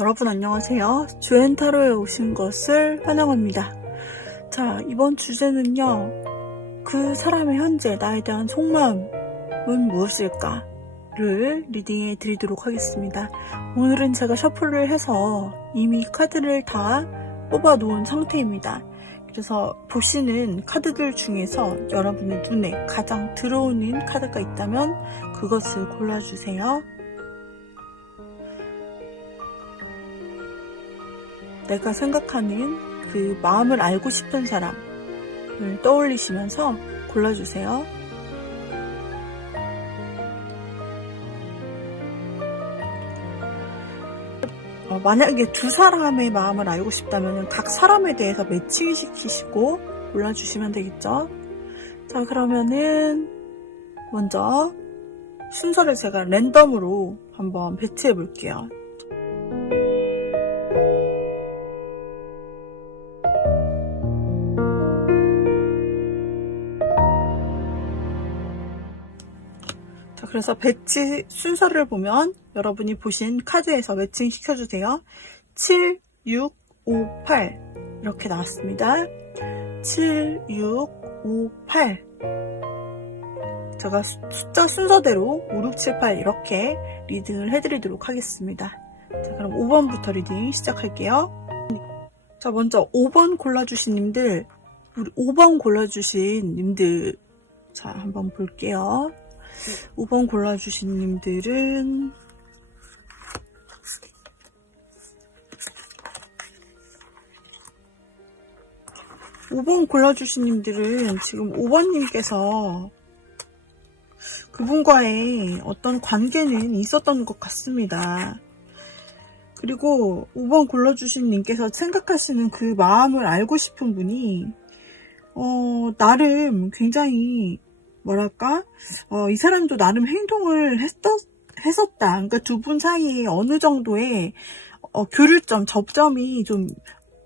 여러분 안녕하세요. 주엔타로에 오신 것을 환영합니다. 자, 이번 주제는요. 그 사람의 현재 나에 대한 속마음은 무엇일까를 리딩해 드리도록 하겠습니다. 오늘은 제가 셔플을 해서 이미 카드를 다 뽑아 놓은 상태입니다. 그래서 보시는 카드들 중에서 여러분의 눈에 가장 들어오는 카드가 있다면 그것을 골라주세요. 내가 생각하는 그 마음을 알고 싶은 사람을 떠올리시면서 골라주세요. 만약에 두 사람의 마음을 알고 싶다면 각 사람에 대해서 매칭시키시고 골라주시면 되겠죠. 자, 그러면은 먼저 순서를 제가 랜덤으로 한번 배치해 볼게요. 그래서 배치 순서를 보면 여러분이 보신 카드에서 매칭 시켜주세요. 7, 6, 5, 8 이렇게 나왔습니다. 7, 6, 5, 8 제가 숫자 순서대로 5, 6, 7, 8 이렇게 리딩을 해드리도록 하겠습니다. 자, 그럼 5번부터 리딩 시작할게요. 자, 먼저 5번 골라주신 님들, 우리 5번 골라주신 님들, 자, 한번 볼게요. 5번 골라주신 님들은 5번 골라주신 님들은 지금 5번님께서 그분과의 어떤 관계는 있었던 것 같습니다. 그리고 5번 골라주신 님께서 생각하시는 그 마음을 알고 싶은 분이 나름 굉장히 뭐랄까 이 사람도 나름 행동을 했었다. 그러니까 두 분 사이에 어느 정도의 교류점, 접점이 좀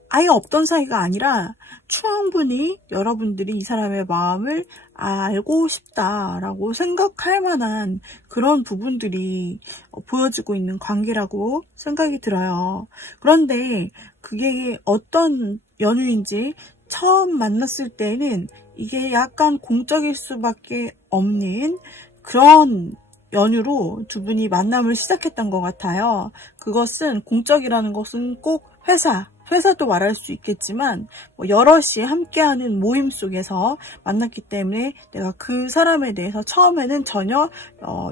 아예 없던 사이가 아니라 충분히 여러분들이 이 사람의 마음을 알고 싶다라고 생각할 만한 그런 부분들이 보여지고 있는 관계라고 생각이 들어요. 그런데 그게 어떤 연유인지 처음 만났을 때는 이게 약간 공적일 수밖에 없는 그런 연유로 두 분이 만남을 시작했던 것 같아요. 그것은 공적이라는 것은 꼭 회사도 말할 수 있겠지만 여럿이 함께하는 모임 속에서 만났기 때문에 내가 그 사람에 대해서 처음에는 전혀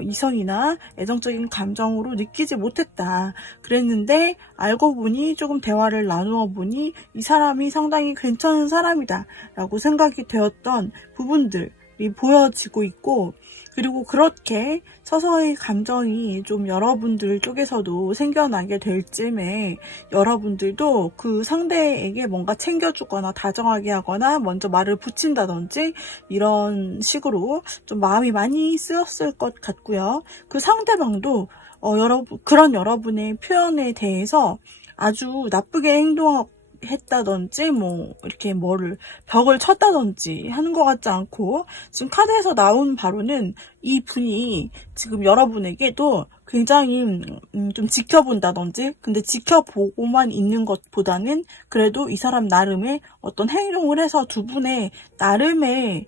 이성이나 애정적인 감정으로 느끼지 못했다. 그랬는데 알고 보니 조금 대화를 나누어 보니 이 사람이 상당히 괜찮은 사람이다 라고 생각이 되었던 부분들이 보여지고 있고, 그리고 그렇게 서서히 감정이 좀 여러분들 쪽에서도 생겨나게 될 쯤에 여러분들도 그 상대에게 뭔가 챙겨주거나 다정하게 하거나 먼저 말을 붙인다든지 이런 식으로 좀 마음이 많이 쓰였을 것 같고요. 그 상대방도 그런 여러분의 표현에 대해서 아주 나쁘게 했다든지 이렇게 벽을 쳤다든지 하는 것 같지 않고, 지금 카드에서 나온 바로는 이 분이 지금 여러분에게도 굉장히 좀 지켜본다든지, 근데 지켜보고만 있는 것보다는 그래도 이 사람 나름의 어떤 행동을 해서 두 분의 나름의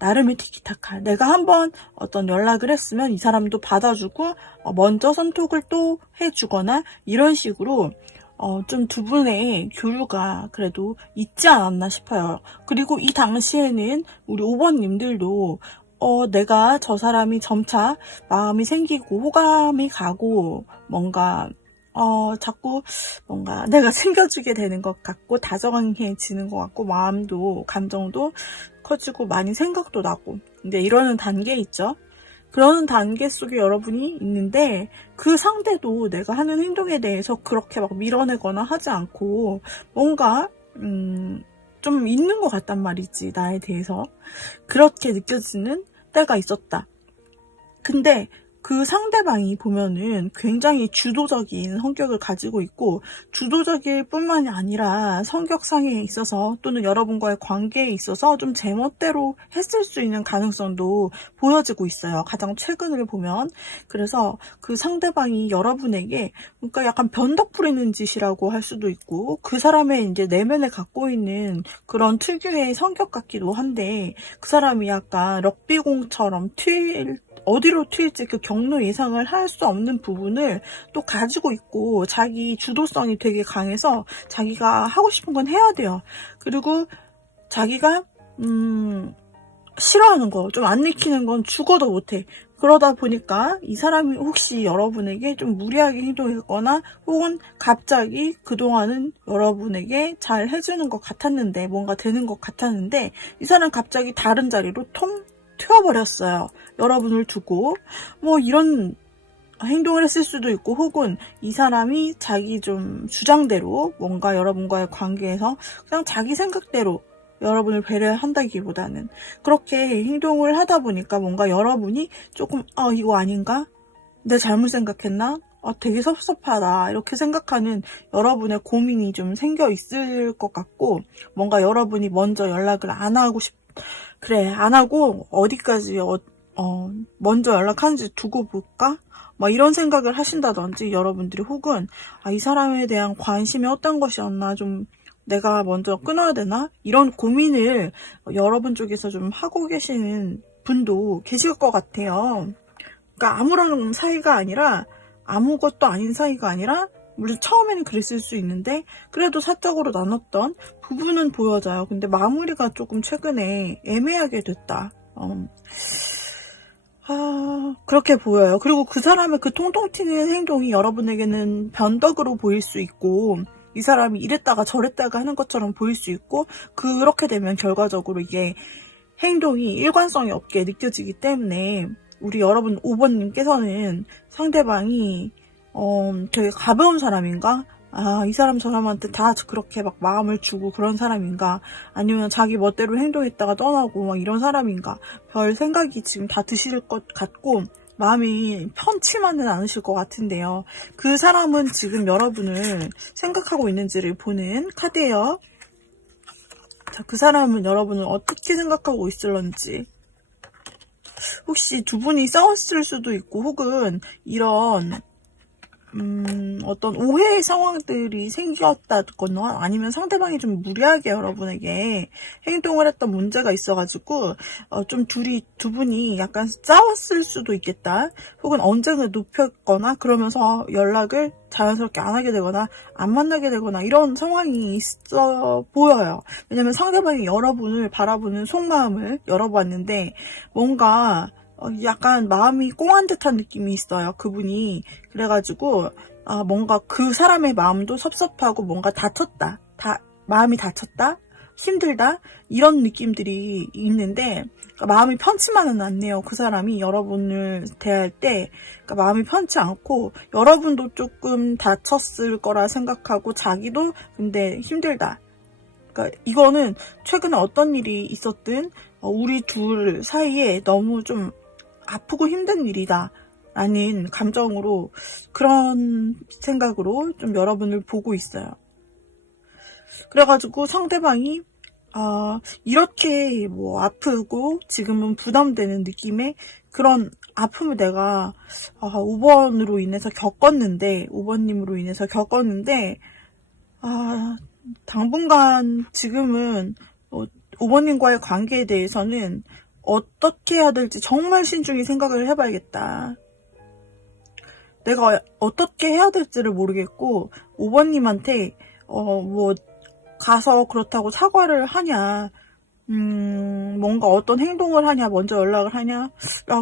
나름의 티키타카. 내가 한번 어떤 연락을 했으면 이 사람도 받아주고, 먼저 선톡을 또 해주거나, 이런 식으로, 좀 두 분의 교류가 그래도 있지 않았나 싶어요. 그리고 이 당시에는 우리 5번님들도, 내가 저 사람이 점차 마음이 생기고, 호감이 가고, 자꾸 내가 챙겨주게 되는 것 같고 다정해지는 것 같고 마음도 감정도 커지고 많이 생각도 나고, 근데 이러는 단계 있죠. 그러는 단계 속에 여러분이 있는데 그 상대도 내가 하는 행동에 대해서 그렇게 막 밀어내거나 하지 않고 뭔가 좀 있는 것 같단 말이지. 나에 대해서 그렇게 느껴지는 때가 있었다. 근데 그 상대방이 보면은 굉장히 주도적인 성격을 가지고 있고, 주도적일 뿐만이 아니라 성격상에 있어서 또는 여러분과의 관계에 있어서 좀 제멋대로 했을 수 있는 가능성도 보여지고 있어요. 가장 최근을 보면. 그래서 그 상대방이 여러분에게 그러니까 약간 변덕 부리는 짓이라고 할 수도 있고, 그 사람의 이제 내면에 갖고 있는 그런 특유의 성격 같기도 한데, 그 사람이 약간 럭비공처럼 어디로 튈지 그 경로 예상을 할 수 없는 부분을 또 가지고 있고, 자기 주도성이 되게 강해서 자기가 하고 싶은 건 해야 돼요. 그리고 자기가 싫어하는 거, 좀 안 내키는 건 죽어도 못해. 그러다 보니까 이 사람이 혹시 여러분에게 좀 무리하게 행동했거나 혹은 갑자기 그동안은 여러분에게 잘 해주는 것 같았는데, 뭔가 되는 것 같았는데, 이 사람 갑자기 다른 자리로 통 튀어버렸어요. 여러분을 두고. 뭐 이런 행동을 했을 수도 있고, 혹은 이 사람이 자기 좀 주장대로 뭔가 여러분과의 관계에서 그냥 자기 생각대로 여러분을 배려한다기보다는 그렇게 행동을 하다 보니까 뭔가 여러분이 조금 이거 아닌가? 내가 잘못 생각했나? 되게 섭섭하다 이렇게 생각하는 여러분의 고민이 좀 생겨 있을 것 같고, 뭔가 여러분이 먼저 연락을 안 하고 그래 안 하고 어디까지 먼저 연락하는지 두고 볼까? 막 이런 생각을 하신다든지, 여러분들이 혹은 이 사람에 대한 관심이 어떤 것이었나, 좀 내가 먼저 끊어야 되나? 이런 고민을 여러분 쪽에서 좀 하고 계시는 분도 계실 것 같아요. 그러니까 아무런 사이가 아니라, 아무것도 아닌 사이가 아니라, 물론 처음에는 그랬을 수 있는데 그래도 사적으로 나눴던 부분은 보여져요. 근데 마무리가 조금 최근에 애매하게 됐다. 그렇게 보여요. 그리고 그 사람의 그 통통 튀는 행동이 여러분에게는 변덕으로 보일 수 있고, 이 사람이 이랬다가 저랬다가 하는 것처럼 보일 수 있고, 그렇게 되면 결과적으로 이게 행동이 일관성이 없게 느껴지기 때문에, 우리 여러분 5번님께서는 상대방이 되게 가벼운 사람인가? 이 사람 저 사람한테 다 그렇게 막 마음을 주고 그런 사람인가? 아니면 자기 멋대로 행동했다가 떠나고 막 이런 사람인가? 별 생각이 지금 다 드실 것 같고, 마음이 편치만은 않으실 것 같은데요. 그 사람은 지금 여러분을 생각하고 있는지를 보는 카드예요. 자, 그 사람은 여러분을 어떻게 생각하고 있을런지. 혹시 두 분이 싸웠을 수도 있고, 혹은 이런 어떤 오해의 상황들이 생겼다거나, 아니면 상대방이 좀 무리하게 여러분에게 행동을 했던 문제가 있어가지고 두 분이 약간 싸웠을 수도 있겠다. 혹은 언쟁을 높였거나 그러면서 연락을 자연스럽게 안 하게 되거나 안 만나게 되거나 이런 상황이 있어 보여요. 왜냐면 상대방이 여러분을 바라보는 속마음을 열어봤는데 뭔가 약간 마음이 꽁한 듯한 느낌이 있어요, 그분이. 그래가지고 뭔가 그 사람의 마음도 섭섭하고 뭔가 다쳤다, 마음이 다쳤다, 힘들다, 이런 느낌들이 있는데, 그러니까 마음이 편치만은 않네요. 그 사람이 여러분을 대할 때 그러니까 마음이 편치 않고, 여러분도 조금 다쳤을 거라 생각하고 자기도 근데 힘들다. 그러니까 이거는 최근에 어떤 일이 있었든 우리 둘 사이에 너무 좀 아프고 힘든 일이다 라는 감정으로, 그런 생각으로 좀 여러분을 보고 있어요. 그래가지고 상대방이 이렇게 뭐 아프고 지금은 부담되는 느낌의 그런 아픔을 내가 5번으로 인해서 겪었는데, 5번님으로 인해서 겪었는데, 당분간 지금은 5번님과의 관계에 대해서는 어떻게 해야 될지 정말 신중히 생각을 해봐야겠다. 내가 어떻게 해야 될지를 모르겠고, 5번님한테 뭐 가서 그렇다고 사과를 하냐, 뭔가 어떤 행동을 하냐, 먼저 연락을 하냐,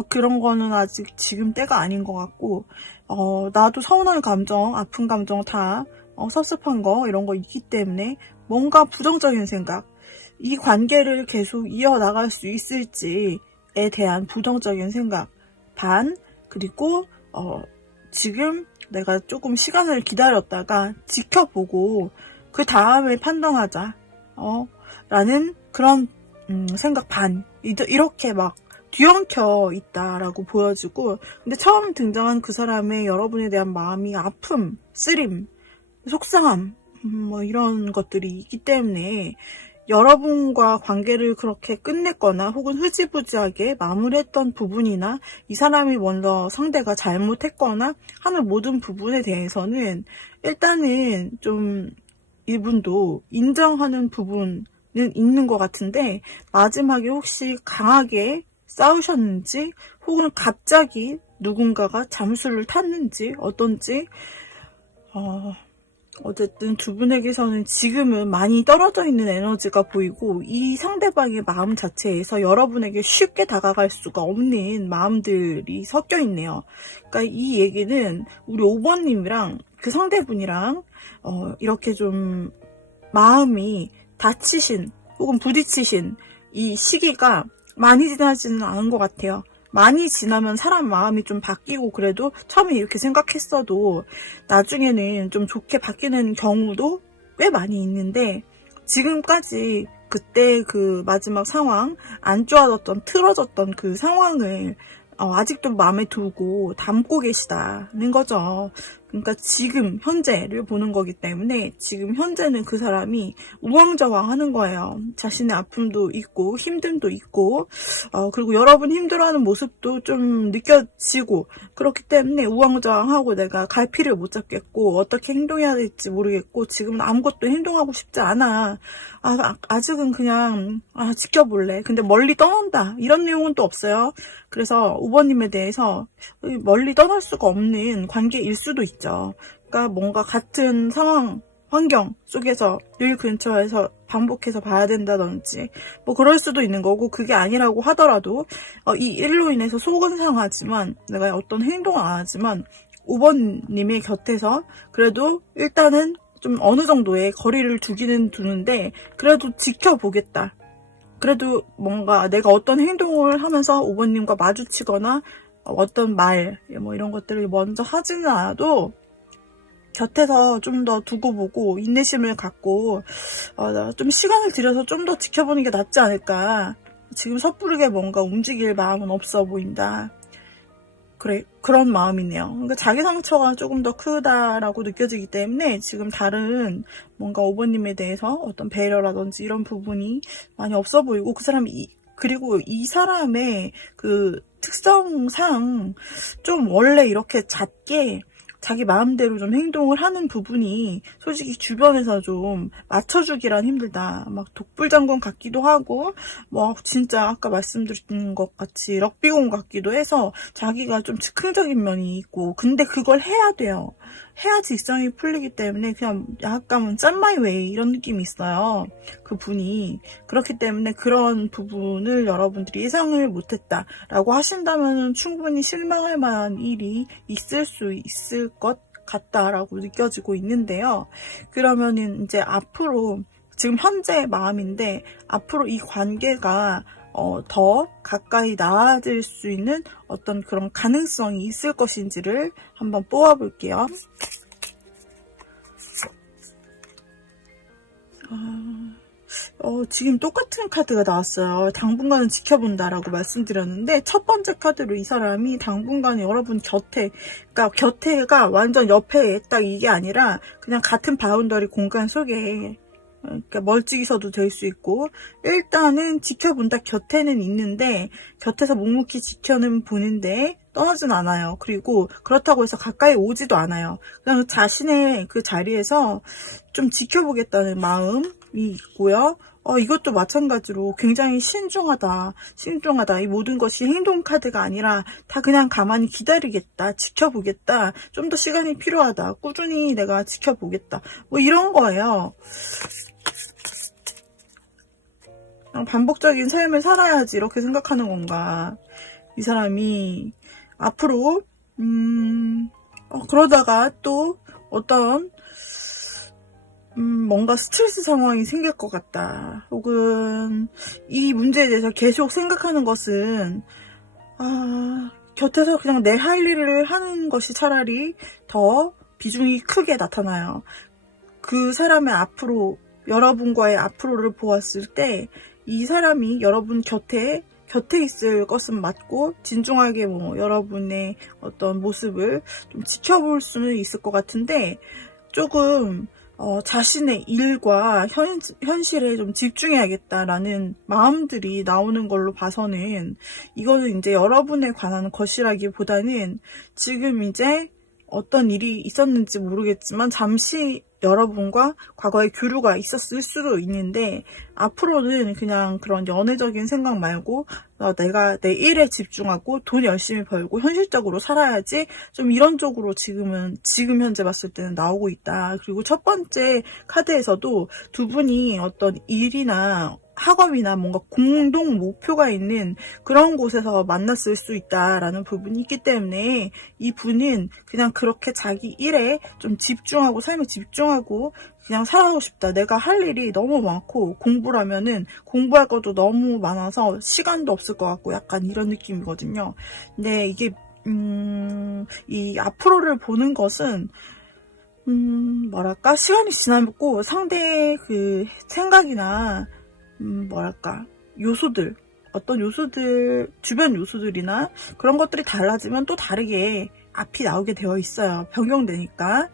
그런 거는 아직 지금 때가 아닌 것 같고, 나도 서운한 감정, 아픈 감정 다 섭섭한 거 이런 거 있기 때문에 뭔가 부정적인 생각, 이 관계를 계속 이어나갈 수 있을지에 대한 부정적인 생각 반, 그리고 지금 내가 조금 시간을 기다렸다가 지켜보고 그 다음에 판단하자 라는 그런 생각 반, 이렇게 막 뒤엉켜 있다라고 보여지고, 근데 처음 등장한 그 사람의 여러분에 대한 마음이 아픔, 쓰림, 속상함, 뭐 이런 것들이 있기 때문에 여러분과 관계를 그렇게 끝냈거나 혹은 흐지부지하게 마무리했던 부분이나 이 사람이 먼저 상대가 잘못했거나 하는 모든 부분에 대해서는 일단은 좀 이분도 인정하는 부분은 있는 것 같은데, 마지막에 혹시 강하게 싸우셨는지 혹은 갑자기 누군가가 잠수를 탔는지 어떤지, 어쨌든 두 분에게서는 지금은 많이 떨어져 있는 에너지가 보이고, 이 상대방의 마음 자체에서 여러분에게 쉽게 다가갈 수가 없는 마음들이 섞여 있네요. 그러니까 이 얘기는 우리 5번님이랑 그 상대분이랑 이렇게 좀 마음이 다치신 혹은 부딪히신 이 시기가 많이 지나지는 않은 것 같아요. 많이 지나면 사람 마음이 좀 바뀌고, 그래도 처음에 이렇게 생각했어도 나중에는 좀 좋게 바뀌는 경우도 꽤 많이 있는데, 지금까지 그때 그 마지막 상황, 안 좋아졌던, 틀어졌던 그 상황을 아직도 마음에 두고 담고 계시다는 거죠. 그러니까 지금 현재를 보는 거기 때문에 지금 현재는 그 사람이 우왕좌왕 하는 거예요. 자신의 아픔도 있고 힘듦도 있고, 그리고 여러분 힘들어하는 모습도 좀 느껴지고, 그렇기 때문에 우왕좌왕하고 내가 갈피를 못 잡겠고 어떻게 행동해야 될지 모르겠고 지금은 아무것도 행동하고 싶지 않아. 아직은 그냥 지켜볼래. 근데 멀리 떠난다, 이런 내용은 또 없어요. 그래서 5번님에 대해서 멀리 떠날 수가 없는 관계일 수도 있죠. 그러니까 뭔가 같은 상황, 환경 속에서 늘 근처에서 반복해서 봐야 된다든지 뭐 그럴 수도 있는 거고, 그게 아니라고 하더라도 이 일로 인해서 속은 상하지만 내가 어떤 행동을 안 하지만 5번님의 곁에서 그래도 일단은 좀 어느 정도의 거리를 두기는 두는데 그래도 지켜보겠다. 그래도 뭔가 내가 어떤 행동을 하면서 5번님과 마주치거나 어떤 말, 뭐 이런 것들을 먼저 하지는 않아도 곁에서 좀 더 두고 보고 인내심을 갖고 좀 시간을 들여서 좀 더 지켜보는 게 낫지 않을까. 지금 섣부르게 뭔가 움직일 마음은 없어 보인다. 그래, 그런 마음이네요. 그러니까 자기 상처가 조금 더 크다라고 느껴지기 때문에 지금 다른 뭔가 5번님에 대해서 어떤 배려라든지 이런 부분이 많이 없어 보이고, 그 사람이 그리고 이 사람의 그 특성상 좀 원래 이렇게 잦게 자기 마음대로 좀 행동을 하는 부분이 솔직히 주변에서 좀 맞춰주기란 힘들다. 막 독불장군 같기도 하고, 뭐 진짜 아까 말씀드린 것 같이 럭비공 같기도 해서 자기가 좀 즉흥적인 면이 있고, 근데 그걸 해야 돼요. 해야지 일상이 풀리기 때문에 그냥 약간 짠마이웨이 이런 느낌이 있어요. 그 분이. 그렇기 때문에 그런 부분을 여러분들이 예상을 못했다라고 하신다면 충분히 실망할 만한 일이 있을 수 있을 것 같다라고 느껴지고 있는데요. 그러면은 이제 앞으로, 지금 현재의 마음인데 앞으로 이 관계가 더 가까이 나아질 수 있는 어떤 그런 가능성이 있을 것인지를 한번 뽑아볼게요. 지금 똑같은 카드가 나왔어요. 당분간은 지켜본다라고 말씀드렸는데, 첫 번째 카드로 이 사람이 당분간 여러분 곁에, 그러니까 곁에가 완전 옆에 딱 이게 아니라 그냥 같은 바운더리 공간 속에, 그러니까 멀찍이서도 될 수 있고, 일단은 지켜본다, 곁에는 있는데 곁에서 묵묵히 지켜는 보는데 떠나진 않아요. 그리고 그렇다고 해서 가까이 오지도 않아요. 그냥 자신의 그 자리에서 좀 지켜보겠다는 마음이 있고요. 이것도 마찬가지로 굉장히 신중하다. 이 모든 것이 행동 카드가 아니라 다 그냥 가만히 기다리겠다, 지켜보겠다, 좀 더 시간이 필요하다, 꾸준히 내가 지켜보겠다, 뭐 이런 거예요. 그냥 반복적인 삶을 살아야지 이렇게 생각하는 건가. 이 사람이 앞으로 그러다가 또 어떤 뭔가 스트레스 상황이 생길 것 같다, 혹은 이 문제에 대해서 계속 생각하는 것은 곁에서 그냥 내 할 일을 하는 것이 차라리 더 비중이 크게 나타나요. 그 사람의 앞으로, 여러분과의 앞으로를 보았을 때 이 사람이 여러분 곁에 곁에 있을 것은 맞고 진중하게 뭐 여러분의 어떤 모습을 좀 지켜볼 수는 있을 것 같은데 조금 자신의 일과 현실에 좀 집중해야겠다라는 마음들이 나오는 걸로 봐서는 이거는 이제 여러분에 관한 것이라기보다는 지금 이제 어떤 일이 있었는지 모르겠지만 잠시 여러분과 과거에 교류가 있었을 수도 있는데 앞으로는 그냥 그런 연애적인 생각 말고 내가 내 일에 집중하고 돈 열심히 벌고 현실적으로 살아야지 좀 이런 쪽으로 지금 현재 봤을 때는 나오고 있다. 그리고 첫 번째 카드에서도 두 분이 어떤 일이나 학업이나 뭔가 공동 목표가 있는 그런 곳에서 만났을 수 있다라는 부분이 있기 때문에 이 분은 그냥 그렇게 자기 일에 좀 집중하고 삶에 집중하고 그냥 살아가고 싶다. 내가 할 일이 너무 많고 공부라면은 공부할 것도 너무 많아서 시간도 없을 것 같고 약간 이런 느낌이거든요. 근데 이게 이 앞으로를 보는 것은 뭐랄까 시간이 지나고 상대의 그 생각이나 뭐랄까 요소들 어떤 요소들 주변 요소들이나 그런 것들이 달라지면 또 다르게 앞이 나오게 되어 있어요. 변경되니까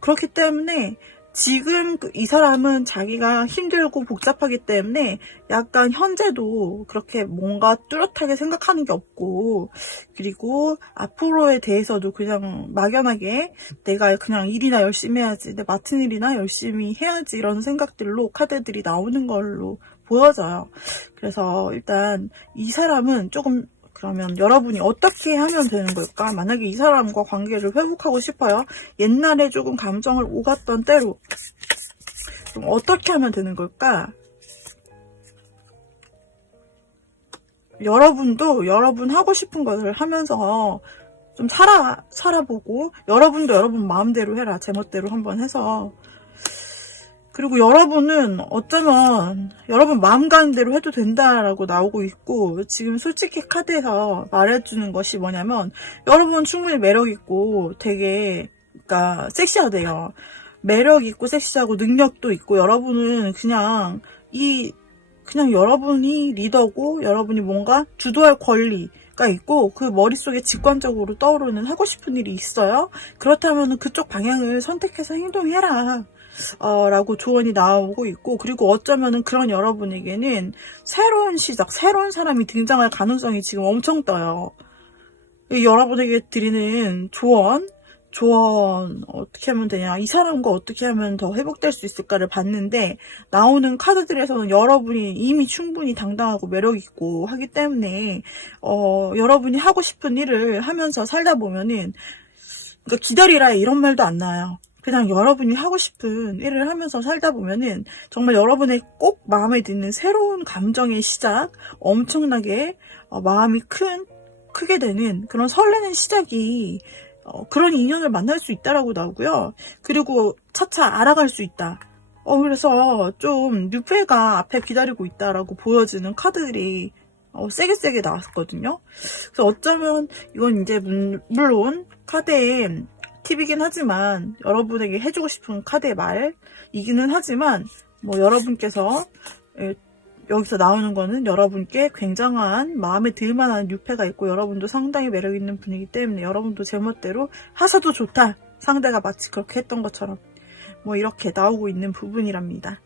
그렇기 때문에 지금 이 사람은 자기가 힘들고 복잡하기 때문에 약간 현재도 그렇게 뭔가 뚜렷하게 생각하는 게 없고 그리고 앞으로에 대해서도 그냥 막연하게 내가 그냥 일이나 열심히 해야지 내 맡은 일이나 열심히 해야지 이런 생각들로 카드들이 나오는 걸로 보여져요. 그래서 일단 이 사람은 조금 그러면 여러분이 어떻게 하면 되는 걸까? 만약에 이 사람과 관계를 회복하고 싶어요. 옛날에 조금 감정을 오갔던 때로 좀 어떻게 하면 되는 걸까? 여러분도 여러분 하고 싶은 것을 하면서 좀 살아보고 여러분도 여러분 마음대로 해라. 제멋대로 한번 해서 그리고 여러분은 어쩌면 여러분 마음 가는 대로 해도 된다라고 나오고 있고 지금 솔직히 카드에서 말해주는 것이 뭐냐면 여러분 충분히 매력있고 되게 그러니까 섹시하대요. 매력있고 섹시하고 능력도 있고 여러분은 그냥 여러분이 리더고 여러분이 뭔가 주도할 권리가 있고 그 머릿속에 직관적으로 떠오르는 하고 싶은 일이 있어요. 그렇다면 그쪽 방향을 선택해서 행동해라. 라고 조언이 나오고 있고 그리고 어쩌면은 그런 여러분에게는 새로운 시작, 새로운 사람이 등장할 가능성이 지금 엄청 떠요. 여러분에게 드리는 조언 어떻게 하면 되냐 이 사람과 어떻게 하면 더 회복될 수 있을까를 봤는데 나오는 카드들에서는 여러분이 이미 충분히 당당하고 매력있고 하기 때문에 여러분이 하고 싶은 일을 하면서 살다 보면은 그러니까 기다리라 이런 말도 안 나와요. 그냥 여러분이 하고 싶은 일을 하면서 살다 보면은 정말 여러분의 꼭 마음에 드는 새로운 감정의 시작 엄청나게 마음이 크게 되는 그런 설레는 시작이 그런 인연을 만날 수 있다라고 나오고요. 그리고 차차 알아갈 수 있다. 그래서 좀 뉴페가 앞에 기다리고 있다라고 보여지는 카드들이 세게 나왔거든요. 그래서 어쩌면 이건 이제 물론 카드에 팁이긴 하지만 여러분에게 해주고 싶은 카드의 말이기는 하지만 뭐 여러분께서 여기서 나오는 거는 여러분께 굉장한 마음에 들만한 뉴페가 있고 여러분도 상당히 매력있는 분이기 때문에 여러분도 제멋대로 하셔도 좋다. 상대가 마치 그렇게 했던 것처럼 뭐 이렇게 나오고 있는 부분이랍니다.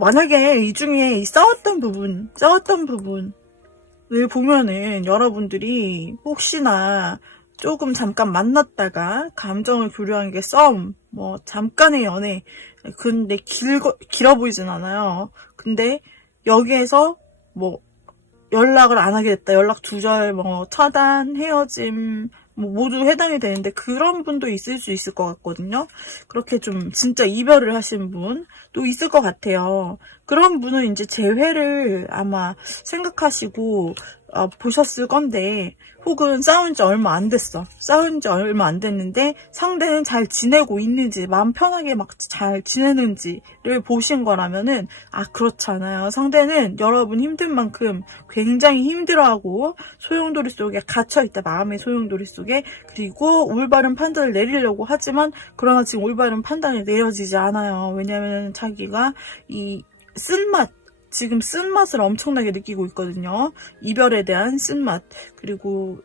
만약에 이 중에 싸웠던 부분을 보면은 여러분들이 혹시나 조금 잠깐 만났다가 감정을 교류한 게 싸움, 뭐 잠깐의 연애, 근데 길어 보이진 않아요. 근데 여기에서 뭐 연락을 안 하게 됐다, 연락 두절, 뭐 차단, 헤어짐, 뭐 모두 해당이 되는데 그런 분도 있을 수 있을 것 같거든요. 그렇게 좀 진짜 이별을 하신 분도 있을 것 같아요. 그런 분은 이제 재회를 아마 생각하시고 보셨을 건데 혹은 싸운 지 얼마 안 됐는데 상대는 잘 지내고 있는지 마음 편하게 막 잘 지내는지를 보신 거라면은 그렇잖아요. 상대는 여러분 힘든 만큼 굉장히 힘들어하고 소용돌이 속에 갇혀있다. 마음의 소용돌이 속에. 그리고 올바른 판단을 내리려고 하지만 그러나 지금 올바른 판단이 내려지지 않아요. 왜냐하면 자기가 이 쓴맛 지금 쓴맛을 엄청나게 느끼고 있거든요. 이별에 대한 쓴맛. 그리고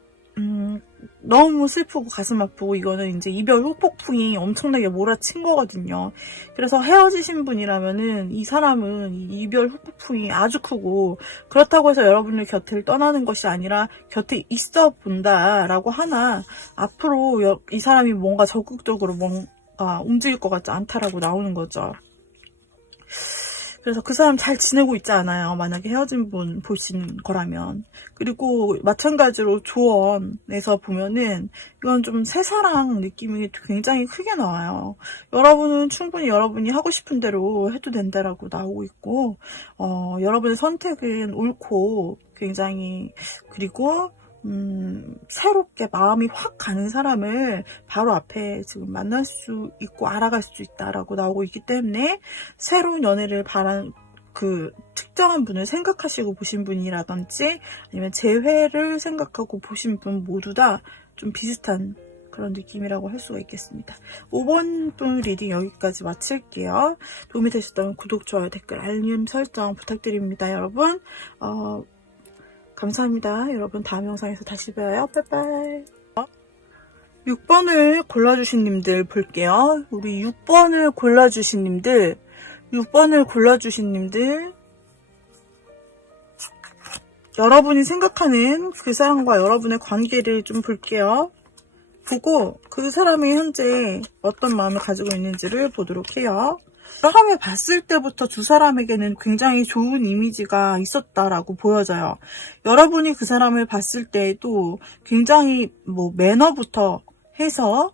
너무 슬프고 가슴 아프고 이거는 이제 이별 후폭풍이 엄청나게 몰아친 거거든요. 그래서 헤어지신 분이라면은 이 사람은 이 이별 후폭풍이 아주 크고 그렇다고 해서 여러분의 곁을 떠나는 것이 아니라 곁에 있어 본다라고 하나 앞으로 이 사람이 뭔가 적극적으로 뭔가 움직일 것 같지 않다라고 나오는 거죠. 그래서 그 사람 잘 지내고 있지 않아요. 만약에 헤어진 분 보시는 거라면. 그리고 마찬가지로 조언에서 보면은 이건 좀 새사랑 느낌이 굉장히 크게 나와요. 여러분은 충분히 여러분이 하고 싶은 대로 해도 된다라고 나오고 있고 여러분의 선택은 옳고 굉장히 그리고 새롭게 마음이 확 가는 사람을 바로 앞에 지금 만날 수 있고 알아갈 수 있다라고 나오고 있기 때문에 새로운 연애를 바라는 그 특정한 분을 생각하시고 보신 분이라든지 아니면 재회를 생각하고 보신 분 모두 다 좀 비슷한 그런 느낌이라고 할 수가 있겠습니다. 5번 분 리딩 여기까지 마칠게요. 도움이 되셨다면 구독, 좋아요, 댓글, 알림 설정 부탁드립니다. 여러분 감사합니다. 여러분 다음 영상에서 다시 봬요. 빠이빠이. 6번을 골라주신 님들 볼게요. 우리 6번을 골라주신 님들 여러분이 생각하는 그 사람과 여러분의 관계를 좀 볼게요. 보고 그 사람이 현재 어떤 마음을 가지고 있는지를 보도록 해요. 처음에 봤을 때부터 두 사람에게는 굉장히 좋은 이미지가 있었다라고 보여져요. 여러분이 그 사람을 봤을 때에도 굉장히 매너부터 해서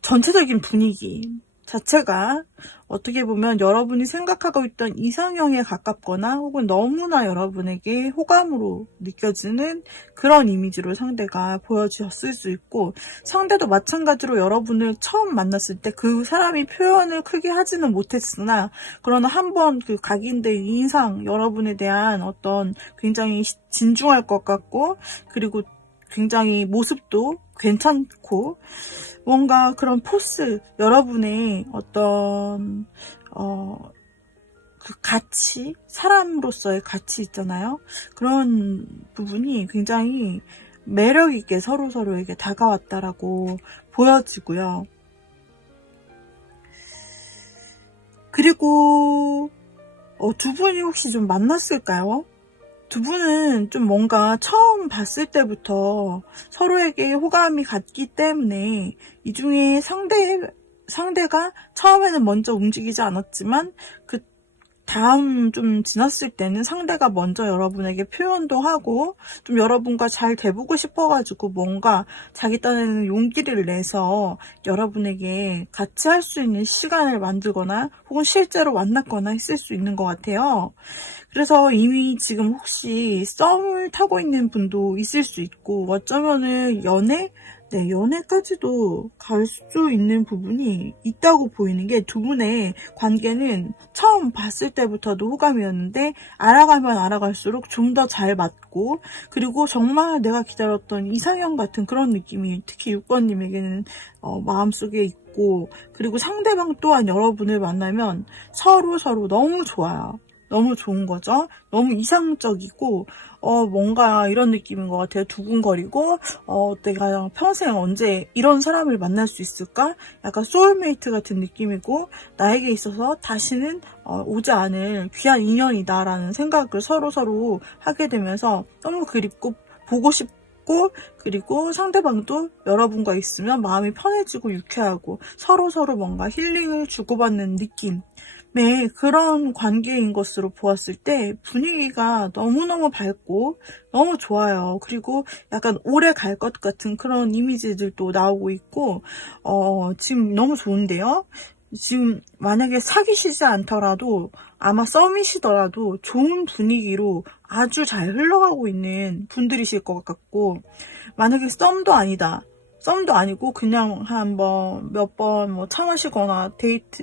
전체적인 분위기 자체가 어떻게 보면 여러분이 생각하고 있던 이상형에 가깝거나 혹은 너무나 여러분에게 호감으로 느껴지는 그런 이미지로 상대가 보여졌을 수 있고 상대도 마찬가지로 여러분을 처음 만났을 때 그 사람이 표현을 크게 하지는 못했으나 그러나 한번 그 각인된 인상 여러분에 대한 어떤 굉장히 진중할 것 같고 그리고 굉장히 모습도 괜찮고 뭔가 그런 포스 여러분의 어떤 그 가치 사람으로서의 가치 있잖아요. 그런 부분이 굉장히 매력 있게 서로에게 다가왔다라고 보여지고요. 그리고 두 분이 혹시 좀 만났을까요? 두 분은 좀 뭔가 처음 봤을 때부터 서로에게 호감이 갔기 때문에 이 중에 상대가 처음에는 먼저 움직이지 않았지만 그 다음 좀 지났을 때는 상대가 먼저 여러분에게 표현도 하고 좀 여러분과 잘 돼보고 싶어가지고 뭔가 자기 딴에는 용기를 내서 여러분에게 같이 할 수 있는 시간을 만들거나 혹은 실제로 만났거나 했을 수 있는 것 같아요. 그래서 이미 지금 혹시 썸을 타고 있는 분도 있을 수 있고 어쩌면은 연애까지도 갈 수 있는 부분이 있다고 보이는 게 두 분의 관계는 처음 봤을 때부터도 호감이었는데 알아가면 알아갈수록 좀 더 잘 맞고 그리고 정말 내가 기다렸던 이상형 같은 그런 느낌이 특히 6번님에게는 마음속에 있고 그리고 상대방 또한 여러분을 만나면 서로 너무 좋아요. 너무 좋은 거죠. 너무 이상적이고 뭔가 이런 느낌인 것 같아요. 두근거리고 내가 평생 언제 이런 사람을 만날 수 있을까? 약간 소울메이트 같은 느낌이고 나에게 있어서 다시는 오지 않을 귀한 인연이다라는 생각을 서로 하게 되면서 너무 그립고 보고 싶고 그리고 상대방도 여러분과 있으면 마음이 편해지고 유쾌하고 서로 뭔가 힐링을 주고받는 느낌 네, 그런 관계인 것으로 보았을 때 분위기가 너무너무 밝고 너무 좋아요. 그리고 약간 오래 갈 것 같은 그런 이미지들도 나오고 있고 지금 너무 좋은데요. 지금 만약에 사귀시지 않더라도 아마 썸이시더라도 좋은 분위기로 아주 잘 흘러가고 있는 분들이실 것 같고 만약에 썸도 아니고 그냥 몇 번 차 마시거나 데이트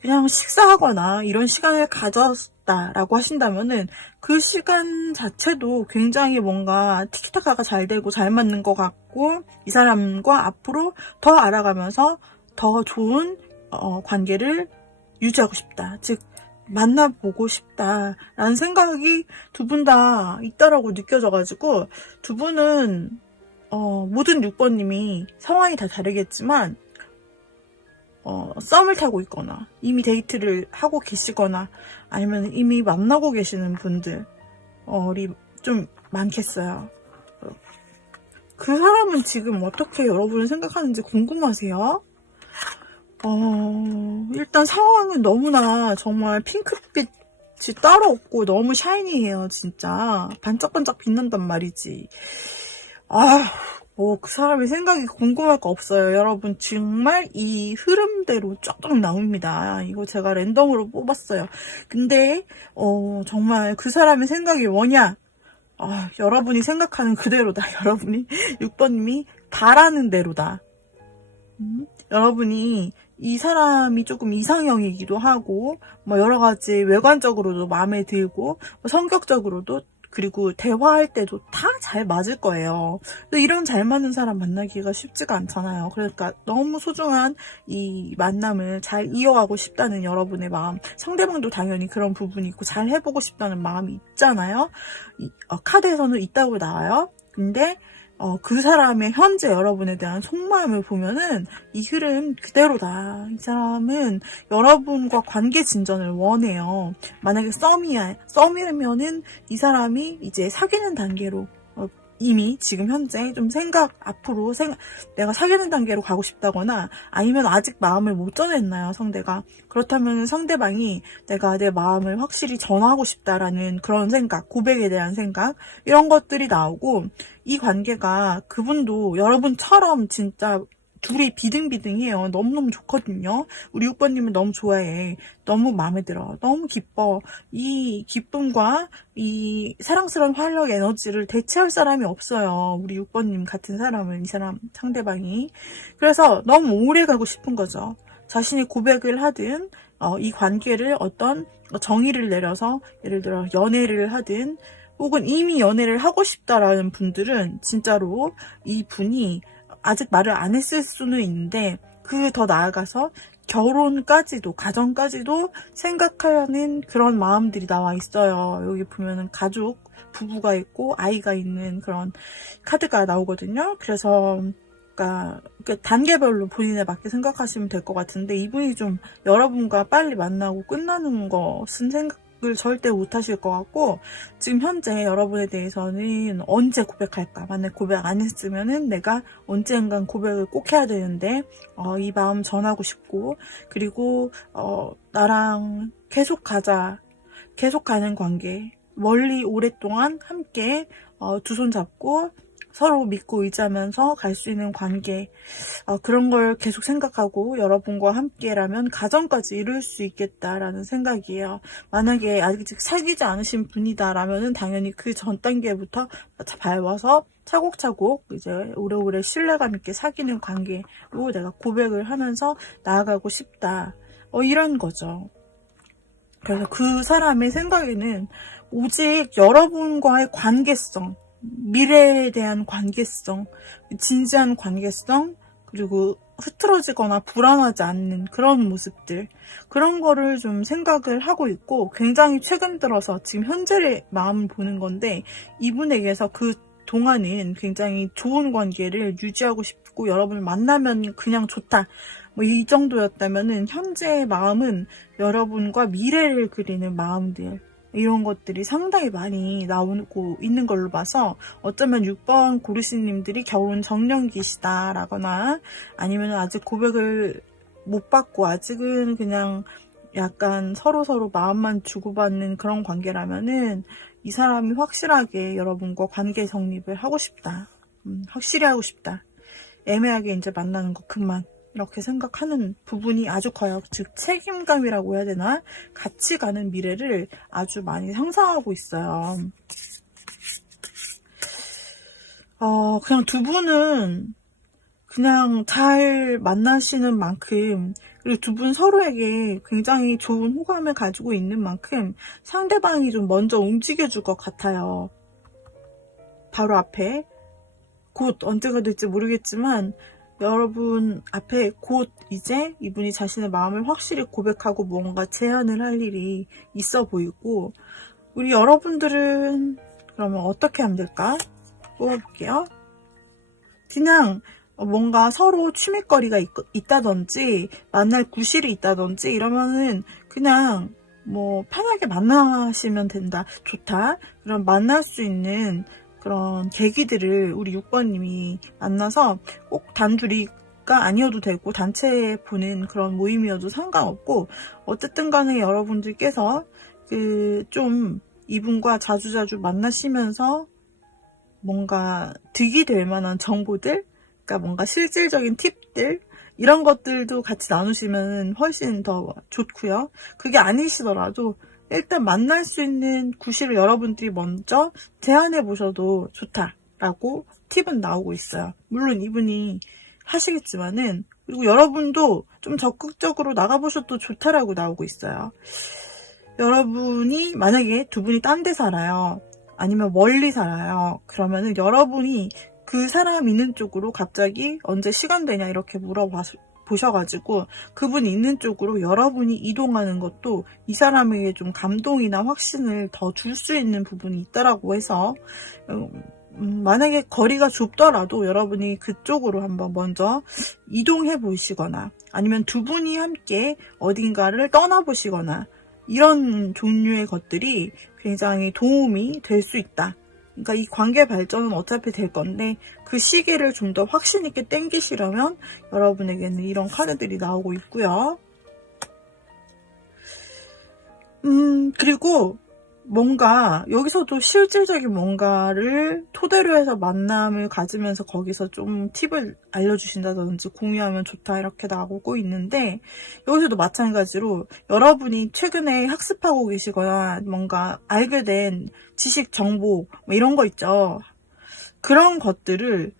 그냥 식사하거나 이런 시간을 가졌다라고 하신다면은 그 시간 자체도 굉장히 뭔가 티키타카가 잘 되고 잘 맞는 것 같고 이 사람과 앞으로 더 알아가면서 더 좋은 관계를 유지하고 싶다. 즉 만나보고 싶다라는 생각이 두 분 다 있다라고 느껴져가지고, 두 분은 모든 6번님이 상황이 다 다르겠지만 썸을 타고 있거나 이미 데이트를 하고 계시거나 아니면 이미 만나고 계시는 분들이 좀 많겠어요. 그 사람은 지금 어떻게 여러분이 생각하는지 궁금하세요? 일단 상황은 너무나 정말 핑크빛이 따로 없고 너무 샤이니해요. 진짜 반짝반짝 빛난단 말이지. 그 사람의 생각이 궁금할 거 없어요. 여러분, 정말 이 흐름대로 쫙쫙 나옵니다. 이거 제가 랜덤으로 뽑았어요. 근데, 정말 그 사람의 생각이 뭐냐? 여러분이 생각하는 그대로다. 여러분이, 6번님이 바라는 대로다. 여러분이 이 사람이 조금 이상형이기도 하고, 뭐 여러 가지 외관적으로도 마음에 들고, 성격적으로도 그리고 대화할 때도 다 잘 맞을 거예요. 근데 이런 잘 맞는 사람 만나기가 쉽지가 않잖아요. 그러니까 너무 소중한 이 만남을 잘 이어가고 싶다는 여러분의 마음, 상대방도 당연히 그런 부분이 있고 잘 해보고 싶다는 마음이 있잖아요. 카드에서는 있다고 나와요. 근데 그 사람의 현재 여러분에 대한 속마음을 보면은 이 흐름 그대로다. 이 사람은 여러분과 관계 진전을 원해요. 만약에 썸이면은 이 사람이 이제 사귀는 단계로 이미 지금 현재 좀 앞으로 내가 사귀는 단계로 가고 싶다거나 아니면 아직 마음을 못 전했나요, 상대가. 그렇다면 상대방이 내가 내 마음을 확실히 전하고 싶다라는 그런 생각, 고백에 대한 생각, 이런 것들이 나오고, 이 관계가 그분도 여러분처럼 진짜 둘이 비등비등해요. 너무너무 좋거든요. 우리 6번님은 너무 좋아해. 너무 마음에 들어. 너무 기뻐. 이 기쁨과 이 사랑스러운 활력 에너지를 대체할 사람이 없어요. 우리 6번님 같은 사람은, 이 사람 상대방이. 그래서 너무 오래 가고 싶은 거죠. 자신이 고백을 하든 이 관계를 어떤 정의를 내려서 예를 들어 연애를 하든 혹은 이미 연애를 하고 싶다라는 분들은 진짜로 이 분이 아직 말을 안 했을 수는 있는데 그 더 나아가서 결혼까지도 가정까지도 생각하는 그런 마음들이 나와 있어요. 여기 보면은 가족, 부부가 있고 아이가 있는 그런 카드가 나오거든요. 그래서 그러니까 단계별로 본인에 맞게 생각하시면 될 것 같은데, 이분이 좀 여러분과 빨리 만나고 끝나는 것은 생각을 절대 못 하실 것 같고, 지금 현재 여러분에 대해서는 언제 고백할까? 만약 고백 안 했으면은 내가 언젠간 고백을 꼭 해야 되는데 이 마음 전하고 싶고, 그리고 나랑 계속 가는 관계, 멀리 오랫동안 함께 두 손 잡고 서로 믿고 의지하면서 갈 수 있는 관계, 그런 걸 계속 생각하고 여러분과 함께라면 가정까지 이룰 수 있겠다라는 생각이에요. 만약에 아직 사귀지 않으신 분이다라면은 당연히 그 전 단계부터 밟아서 차곡차곡 이제 오래오래 신뢰감 있게 사귀는 관계로 내가 고백을 하면서 나아가고 싶다. 이런 거죠. 그래서 그 사람의 생각에는 오직 여러분과의 관계성, 미래에 대한 관계성, 진지한 관계성, 그리고 흐트러지거나 불안하지 않는 그런 모습들, 그런 거를 좀 생각을 하고 있고, 굉장히 최근 들어서 지금 현재의 마음을 보는 건데, 이분에게서 그 동안은 굉장히 좋은 관계를 유지하고 싶고 여러분을 만나면 그냥 좋다, 뭐 이 정도였다면은 현재의 마음은 여러분과 미래를 그리는 마음들, 이런 것들이 상당히 많이 나오고 있는 걸로 봐서 어쩌면 6번 고르시님들이 결혼 정년기시다 라거나 아니면 아직 고백을 못 받고 아직은 그냥 약간 서로서로 마음만 주고받는 그런 관계라면은 이 사람이 확실하게 여러분과 관계 정립을 하고 싶다. 확실히 하고 싶다. 애매하게 이제 만나는 거 그만. 이렇게 생각하는 부분이 아주 커요. 즉 책임감이라고 해야 되나? 같이 가는 미래를 아주 많이 상상하고 있어요. 그냥 두 분은 그냥 잘 만나시는 만큼, 그리고 두 분 서로에게 굉장히 좋은 호감을 가지고 있는 만큼 상대방이 좀 먼저 움직여줄 것 같아요. 바로 앞에 곧 언제가 될지 모르겠지만 여러분 앞에 곧 이제 이분이 자신의 마음을 확실히 고백하고 뭔가 제안을 할 일이 있어 보이고, 우리 여러분들은 그러면 어떻게 하면 될까? 뽑아볼게요. 그냥 뭔가 서로 취미거리가 있다든지 만날 구실이 있다든지 이러면은 그냥 뭐 편하게 만나시면 된다, 좋다, 그럼 만날 수 있는 그런 계기들을 우리 6번님이 만나서 꼭 단둘이가 아니어도 되고 단체 보는 그런 모임이어도 상관없고, 어쨌든 간에 여러분들께서 좀 이분과 자주자주 만나시면서 뭔가 득이 될 만한 정보들, 그러니까 뭔가 실질적인 팁들, 이런 것들도 같이 나누시면 훨씬 더 좋고요. 그게 아니시더라도 일단 만날 수 있는 구실을 여러분들이 먼저 제안해 보셔도 좋다라고 팁은 나오고 있어요. 물론 이분이 하시겠지만은, 그리고 여러분도 좀 적극적으로 나가보셔도 좋다라고 나오고 있어요. 여러분이 만약에 두 분이 딴 데 살아요, 아니면 멀리 살아요, 그러면은 여러분이 그 사람 있는 쪽으로 갑자기 언제 시간 되냐 이렇게 물어보셔가지고 그분이 있는 쪽으로 여러분이 이동하는 것도 이 사람에게 좀 감동이나 확신을 더 줄 수 있는 부분이 있다라고 해서, 만약에 거리가 좁더라도 여러분이 그쪽으로 한번 먼저 이동해 보시거나 아니면 두 분이 함께 어딘가를 떠나보시거나, 이런 종류의 것들이 굉장히 도움이 될 수 있다. 그러니까 이 관계 발전은 어차피 될 건데 그 시기를 좀 더 확신 있게 땡기시려면 여러분에게는 이런 카드들이 나오고 있고요. 그리고 뭔가 여기서도 실질적인 뭔가를 토대로 해서 만남을 가지면서 거기서 좀 팁을 알려주신다든지 공유하면 좋다 이렇게 나오고 있는데, 여기서도 마찬가지로 여러분이 최근에 학습하고 계시거나 뭔가 알게 된 지식, 정보 뭐 이런 거 있죠. 그런 것들을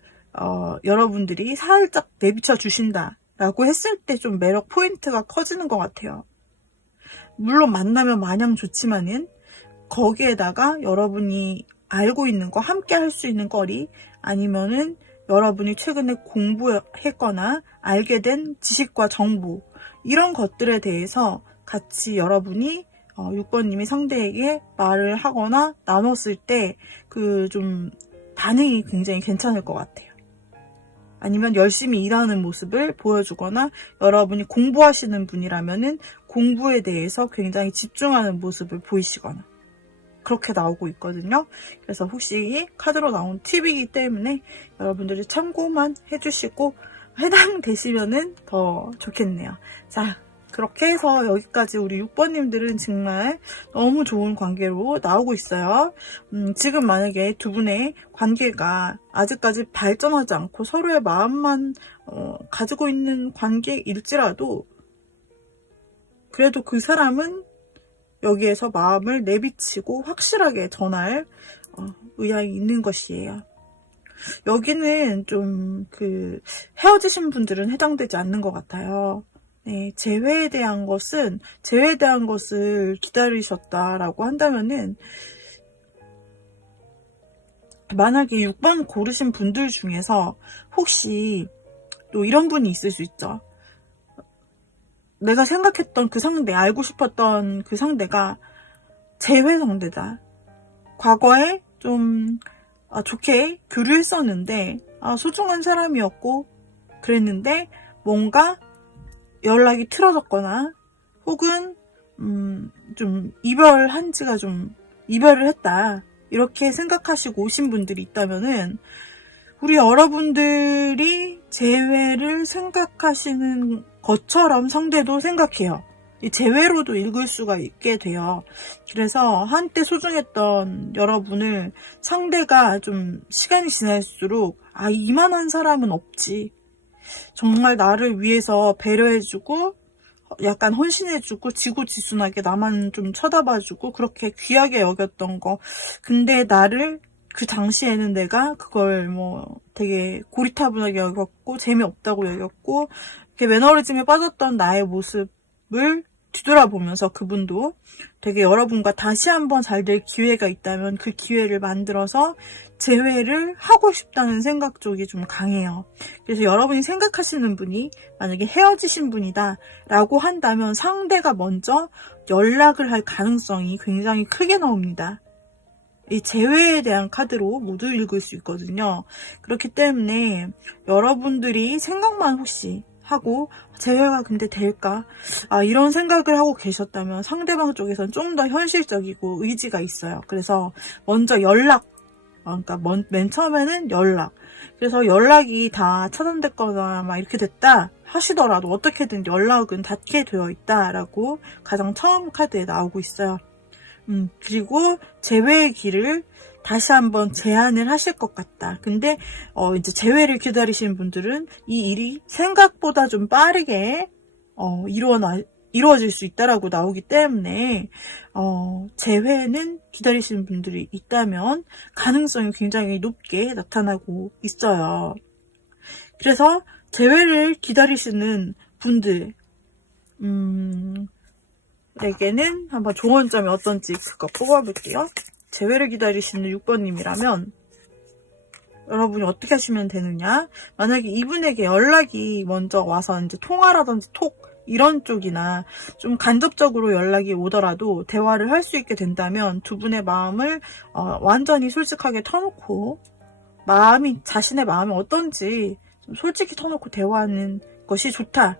여러분들이 살짝 내비쳐 주신다라고 했을 때 좀 매력 포인트가 커지는 것 같아요. 물론 만나면 마냥 좋지만은 거기에다가 여러분이 알고 있는 거, 함께 할 수 있는 거리, 아니면은 여러분이 최근에 공부했거나 알게 된 지식과 정보, 이런 것들에 대해서 같이 여러분이 6번님이 상대에게 말을 하거나 나눴을 때 좀 반응이 굉장히 괜찮을 것 같아요. 아니면 열심히 일하는 모습을 보여주거나, 여러분이 공부하시는 분이라면은 공부에 대해서 굉장히 집중하는 모습을 보이시거나, 그렇게 나오고 있거든요. 그래서 혹시 카드로 나온 팁이기 때문에 여러분들이 참고만 해주시고 해당되시면은 더 좋겠네요. 자, 그렇게 해서 여기까지 우리 6번님들은 정말 너무 좋은 관계로 나오고 있어요. 지금 만약에 두 분의 관계가 아직까지 발전하지 않고 서로의 마음만 가지고 있는 관계일지라도, 그래도 그 사람은 여기에서 마음을 내비치고 확실하게 전할 의향이 있는 것이에요. 여기는 좀 헤어지신 분들은 해당되지 않는 것 같아요. 네, 재회에 대한 것을 기다리셨다라고 한다면은, 만약에 6번 고르신 분들 중에서 혹시 또 이런 분이 있을 수 있죠. 내가 생각했던 그 상대, 알고 싶었던 그 상대가 재회 상대다. 과거에 좀 좋게 교류했었는데 소중한 사람이었고 그랬는데 뭔가 연락이 틀어졌거나 혹은 좀 이별한 지가 좀 이별을 했다, 이렇게 생각하시고 오신 분들이 있다면은, 우리 여러분들이 재회를 생각하시는 것처럼 상대도 생각해요. 이 재회로도 읽을 수가 있게 돼요. 그래서 한때 소중했던 여러분을 상대가 좀 시간이 지날수록 이만한 사람은 없지, 정말 나를 위해서 배려해주고 약간 헌신해주고 지고지순하게 나만 좀 쳐다봐주고 그렇게 귀하게 여겼던 거, 근데 나를 그 당시에는 내가 그걸 되게 고리타분하게 여겼고 재미없다고 여겼고, 이렇게 매너리즘에 빠졌던 나의 모습을 뒤돌아보면서 그분도 되게 여러분과 다시 한번 잘 될 기회가 있다면 그 기회를 만들어서 재회를 하고 싶다는 생각 쪽이 좀 강해요. 그래서 여러분이 생각하시는 분이 만약에 헤어지신 분이다 라고 한다면 상대가 먼저 연락을 할 가능성이 굉장히 크게 나옵니다. 이 재회에 대한 카드로 모두 읽을 수 있거든요. 그렇기 때문에 여러분들이 생각만 혹시 하고 재회가 근데 될까? 이런 생각을 하고 계셨다면 상대방 쪽에서는 좀 더 현실적이고 의지가 있어요. 그래서 먼저 연락, 그러니까 맨 처음에는 연락. 그래서 연락이 다 차단됐거나 막 이렇게 됐다 하시더라도 어떻게든 연락은 닿게 되어 있다라고 가장 처음 카드에 나오고 있어요. 그리고 재회의 길을 다시 한번 제안을 하실 것 같다. 근데 이제 재회를 기다리시는 분들은 이 일이 생각보다 좀 빠르게 이루어질 수 있다라고 나오기 때문에 재회는 기다리시는 분들이 있다면 가능성이 굉장히 높게 나타나고 있어요. 그래서 재회를 기다리시는 분들 에게는 한번 좋은 점이 어떤지 그거 뽑아볼게요. 재회를 기다리시는 6번님이라면 여러분이 어떻게 하시면 되느냐? 만약에 이분에게 연락이 먼저 와서 이제 통화라든지 톡 이런 쪽이나 좀 간접적으로 연락이 오더라도 대화를 할 수 있게 된다면 두 분의 마음을 완전히 솔직하게 터놓고 자신의 마음이 어떤지 좀 솔직히 터놓고 대화하는 것이 좋다.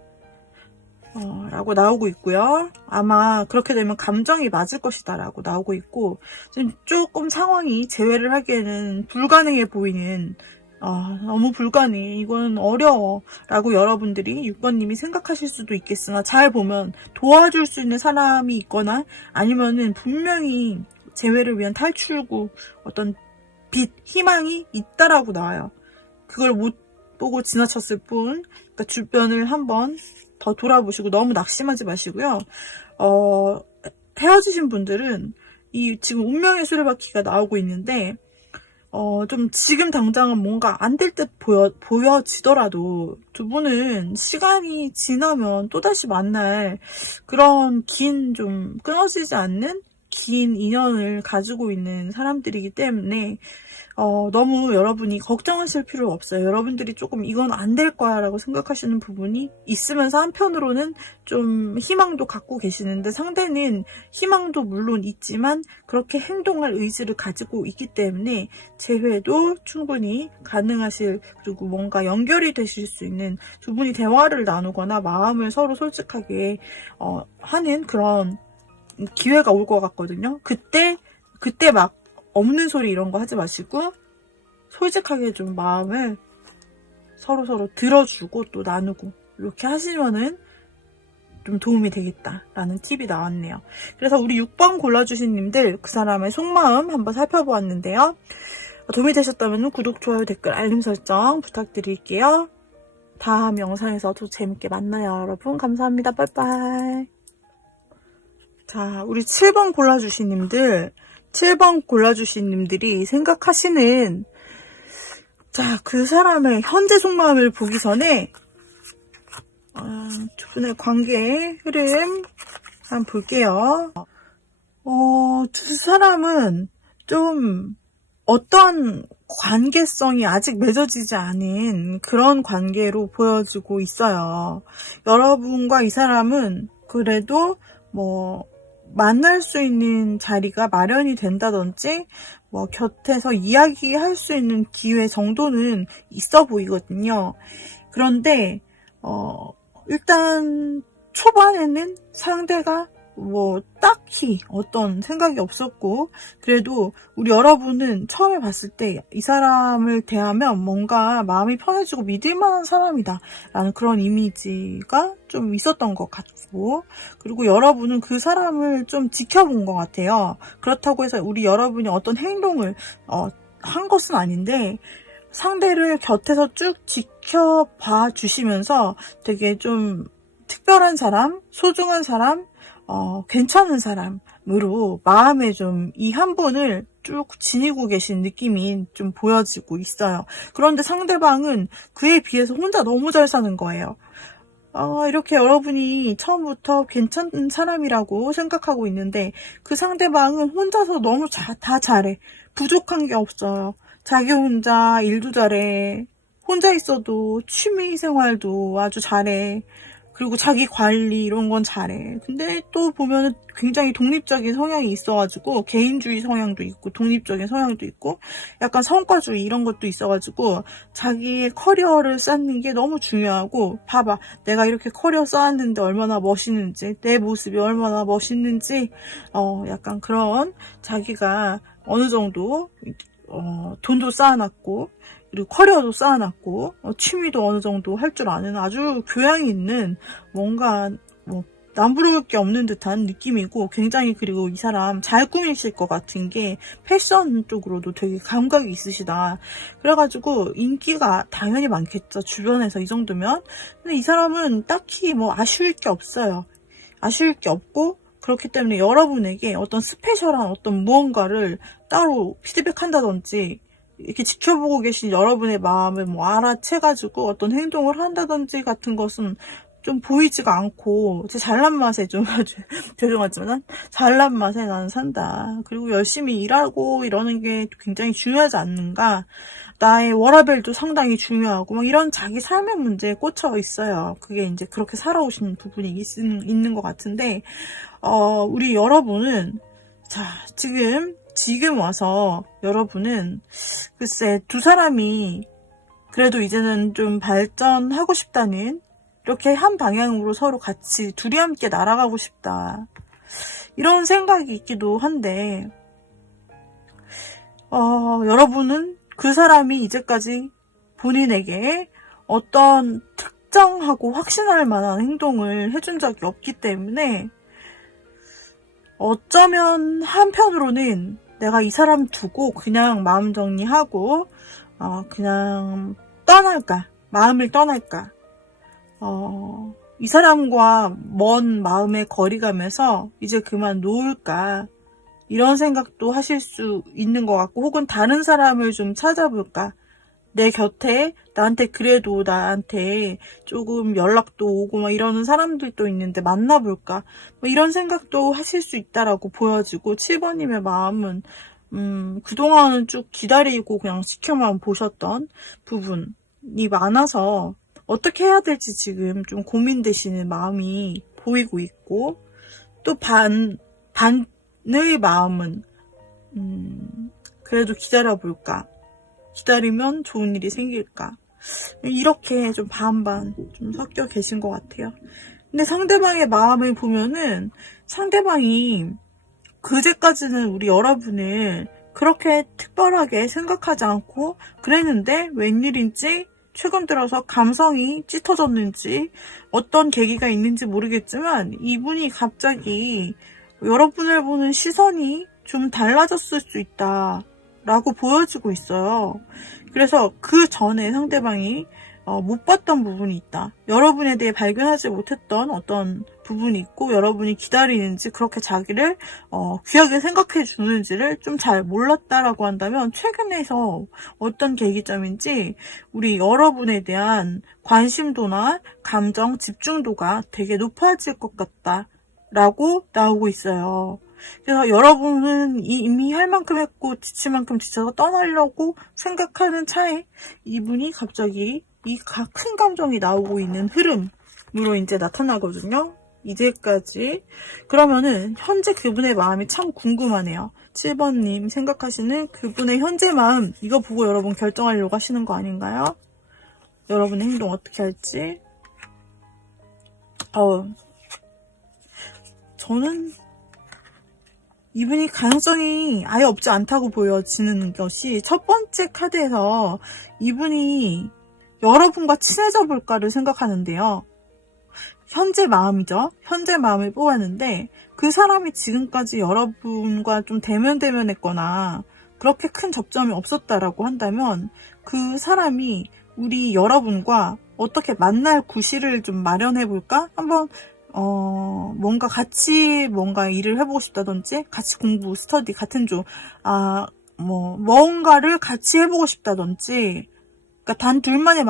라고 나오고 있고요. 아마 그렇게 되면 감정이 맞을 것이다 라고 나오고 있고, 지금 조금 상황이 재회를 하기에는 불가능해 보이는, 너무 불가능해, 이건 어려워 라고 여러분들이 6번님이 생각하실 수도 있겠으나, 잘 보면 도와줄 수 있는 사람이 있거나 아니면은 분명히 재회를 위한 탈출구, 어떤 빛, 희망이 있다라고 나와요. 그걸 못 보고 지나쳤을 뿐, 그러니까 주변을 한번 더 돌아보시고 너무 낙심하지 마시고요. 헤어지신 분들은 이 지금 운명의 수레바퀴가 나오고 있는데 좀 지금 당장은 뭔가 안 될 듯 보여지더라도 두 분은 시간이 지나면 또다시 만날 그런 좀 끊어지지 않는 긴 인연을 가지고 있는 사람들이기 때문에 너무 여러분이 걱정하실 필요 없어요. 여러분들이 조금 이건 안 될 거야 라고 생각하시는 부분이 있으면서 한편으로는 좀 희망도 갖고 계시는데, 상대는 희망도 물론 있지만 그렇게 행동할 의지를 가지고 있기 때문에 재회도 충분히 가능하실, 그리고 뭔가 연결이 되실 수 있는, 두 분이 대화를 나누거나 마음을 서로 솔직하게 하는 그런 기회가 올 것 같거든요. 그때 막 없는 소리 이런 거 하지 마시고 솔직하게 좀 마음을 서로 들어주고 또 나누고 이렇게 하시면은 좀 도움이 되겠다라는 팁이 나왔네요. 그래서 우리 6번 골라주신 님들, 그 사람의 속마음 한번 살펴보았는데요. 도움이 되셨다면 구독, 좋아요, 댓글, 알림 설정 부탁드릴게요. 다음 영상에서 또 재밌게 만나요, 여러분. 감사합니다. 빠이빠이. 자, 우리 7번 골라주신 님들, 7번 골라주신 님들이 생각하시는, 자, 그 사람의 현재 속마음을 보기 전에 두 분의 관계의 흐름 한번 볼게요. 두 사람은 좀 어떤 관계성이 아직 맺어지지 않은 그런 관계로 보여지고 있어요. 여러분과 이 사람은 그래도 만날 수 있는 자리가 마련이 된다든지 곁에서 이야기할 수 있는 기회 정도는 있어 보이거든요. 그런데 일단 초반에는 상대가 딱히 어떤 생각이 없었고, 그래도 우리 여러분은 처음에 봤을 때 이 사람을 대하면 뭔가 마음이 편해지고 믿을만한 사람이다 라는 그런 이미지가 좀 있었던 것 같고, 그리고 여러분은 그 사람을 좀 지켜본 것 같아요. 그렇다고 해서 우리 여러분이 어떤 행동을 한 것은 아닌데, 상대를 곁에서 쭉 지켜봐 주시면서 되게 좀 특별한 사람, 소중한 사람, 괜찮은 사람으로 마음에 좀 이 한 분을 쭉 지니고 계신 느낌이 좀 보여지고 있어요. 그런데 상대방은 그에 비해서 혼자 너무 잘 사는 거예요. 이렇게 여러분이 처음부터 괜찮은 사람이라고 생각하고 있는데 그 상대방은 혼자서 너무 다 잘해. 부족한 게 없어요. 자기 혼자 일도 잘해. 혼자 있어도 취미 생활도 아주 잘해. 그리고 자기 관리 이런 건 잘해. 근데 또 보면은 굉장히 독립적인 성향이 있어가지고 개인주의 성향도 있고 독립적인 성향도 있고 약간 성과주의 이런 것도 있어가지고 자기의 커리어를 쌓는 게 너무 중요하고 봐봐 내가 이렇게 커리어 쌓았는데 얼마나 멋있는지 내 모습이 얼마나 멋있는지 약간 그런 자기가 어느 정도 돈도 쌓아놨고 그리고 커리어도 쌓아놨고 취미도 어느 정도 할 줄 아는 아주 교양이 있는 뭔가 남부러울 게 없는 듯한 느낌이고 굉장히 그리고 이 사람 잘 꾸미실 것 같은 게 패션 쪽으로도 되게 감각이 있으시다. 그래가지고 인기가 당연히 많겠죠. 주변에서 이 정도면. 근데 이 사람은 딱히 아쉬울 게 없어요. 아쉬울 게 없고 그렇기 때문에 여러분에게 어떤 스페셜한 어떤 무언가를 따로 피드백한다든지 이렇게 지켜보고 계신 여러분의 마음을 알아채가지고 어떤 행동을 한다든지 같은 것은 좀 보이지가 않고 제 잘난 맛에 좀 죄송하지만 잘난 맛에 나는 산다. 그리고 열심히 일하고 이러는 게 굉장히 중요하지 않는가. 나의 워라밸도 상당히 중요하고 이런 자기 삶의 문제에 꽂혀 있어요. 그게 이제 그렇게 살아오신 부분이 있는 것 같은데 우리 여러분은 자 지금 와서 여러분은 글쎄 두 사람이 그래도 이제는 좀 발전하고 싶다는 이렇게 한 방향으로 서로 같이 둘이 함께 날아가고 싶다 이런 생각이 있기도 한데 여러분은 그 사람이 이제까지 본인에게 어떤 특정하고 확신할 만한 행동을 해준 적이 없기 때문에 어쩌면 한편으로는 내가 이 사람 두고 그냥 마음 정리하고 그냥 떠날까 마음을 떠날까 이 사람과 먼 마음의 거리감에서 이제 그만 놓을까 이런 생각도 하실 수 있는 것 같고 혹은 다른 사람을 좀 찾아볼까 내 곁에 나한테 그래도 나한테 조금 연락도 오고 이러는 사람들도 있는데 만나볼까 이런 생각도 하실 수 있다라고 보여지고 7번님의 마음은 그동안은 쭉 기다리고 그냥 지켜만 보셨던 부분이 많아서 어떻게 해야 될지 지금 좀 고민되시는 마음이 보이고 있고 또 반의 마음은 그래도 기다려볼까 기다리면 좋은 일이 생길까 이렇게 좀 반반 좀 섞여 계신 것 같아요. 근데 상대방의 마음을 보면은 상대방이 그제까지는 우리 여러분을 그렇게 특별하게 생각하지 않고 그랬는데 웬일인지 최근 들어서 감성이 짙어졌는지 어떤 계기가 있는지 모르겠지만 이분이 갑자기 여러분을 보는 시선이 좀 달라졌을 수 있다 라고 보여지고 있어요. 그래서 그 전에 상대방이 못 봤던 부분이 있다. 여러분에 대해 발견하지 못했던 어떤 부분이 있고 여러분이 기다리는지 그렇게 자기를 귀하게 생각해 주는지를 좀 잘 몰랐다라고 한다면 최근에서 어떤 계기점인지 우리 여러분에 대한 관심도나 감정 집중도가 되게 높아질 것 같다라고 나오고 있어요. 그래서 여러분은 이미 할 만큼 했고 지칠 만큼 지쳐서 떠나려고 생각하는 차에 이분이 갑자기 이 큰 감정이 나오고 있는 흐름으로 이제 나타나거든요. 이제까지. 그러면은 현재 그분의 마음이 참 궁금하네요. 7번님 생각하시는 그분의 현재 마음 이거 보고 여러분 결정하려고 하시는 거 아닌가요? 여러분의 행동 어떻게 할지. 저는 이분이 가능성이 아예 없지 않다고 보여지는 것이 첫 번째 카드에서 이분이 여러분과 친해져 볼까를 생각하는데요. 현재 마음이죠. 현재 마음을 뽑았는데 그 사람이 지금까지 여러분과 좀 대면했거나 그렇게 큰 접점이 없었다라고 한다면 그 사람이 우리 여러분과 어떻게 만날 구실을 좀 마련해 볼까? 한번 뭔가 같이 뭔가 일을 해보고 싶다든지 같이 공부, 스터디 같은 뭔가를 같이 해보고 싶다든지 그러니까 단 둘만의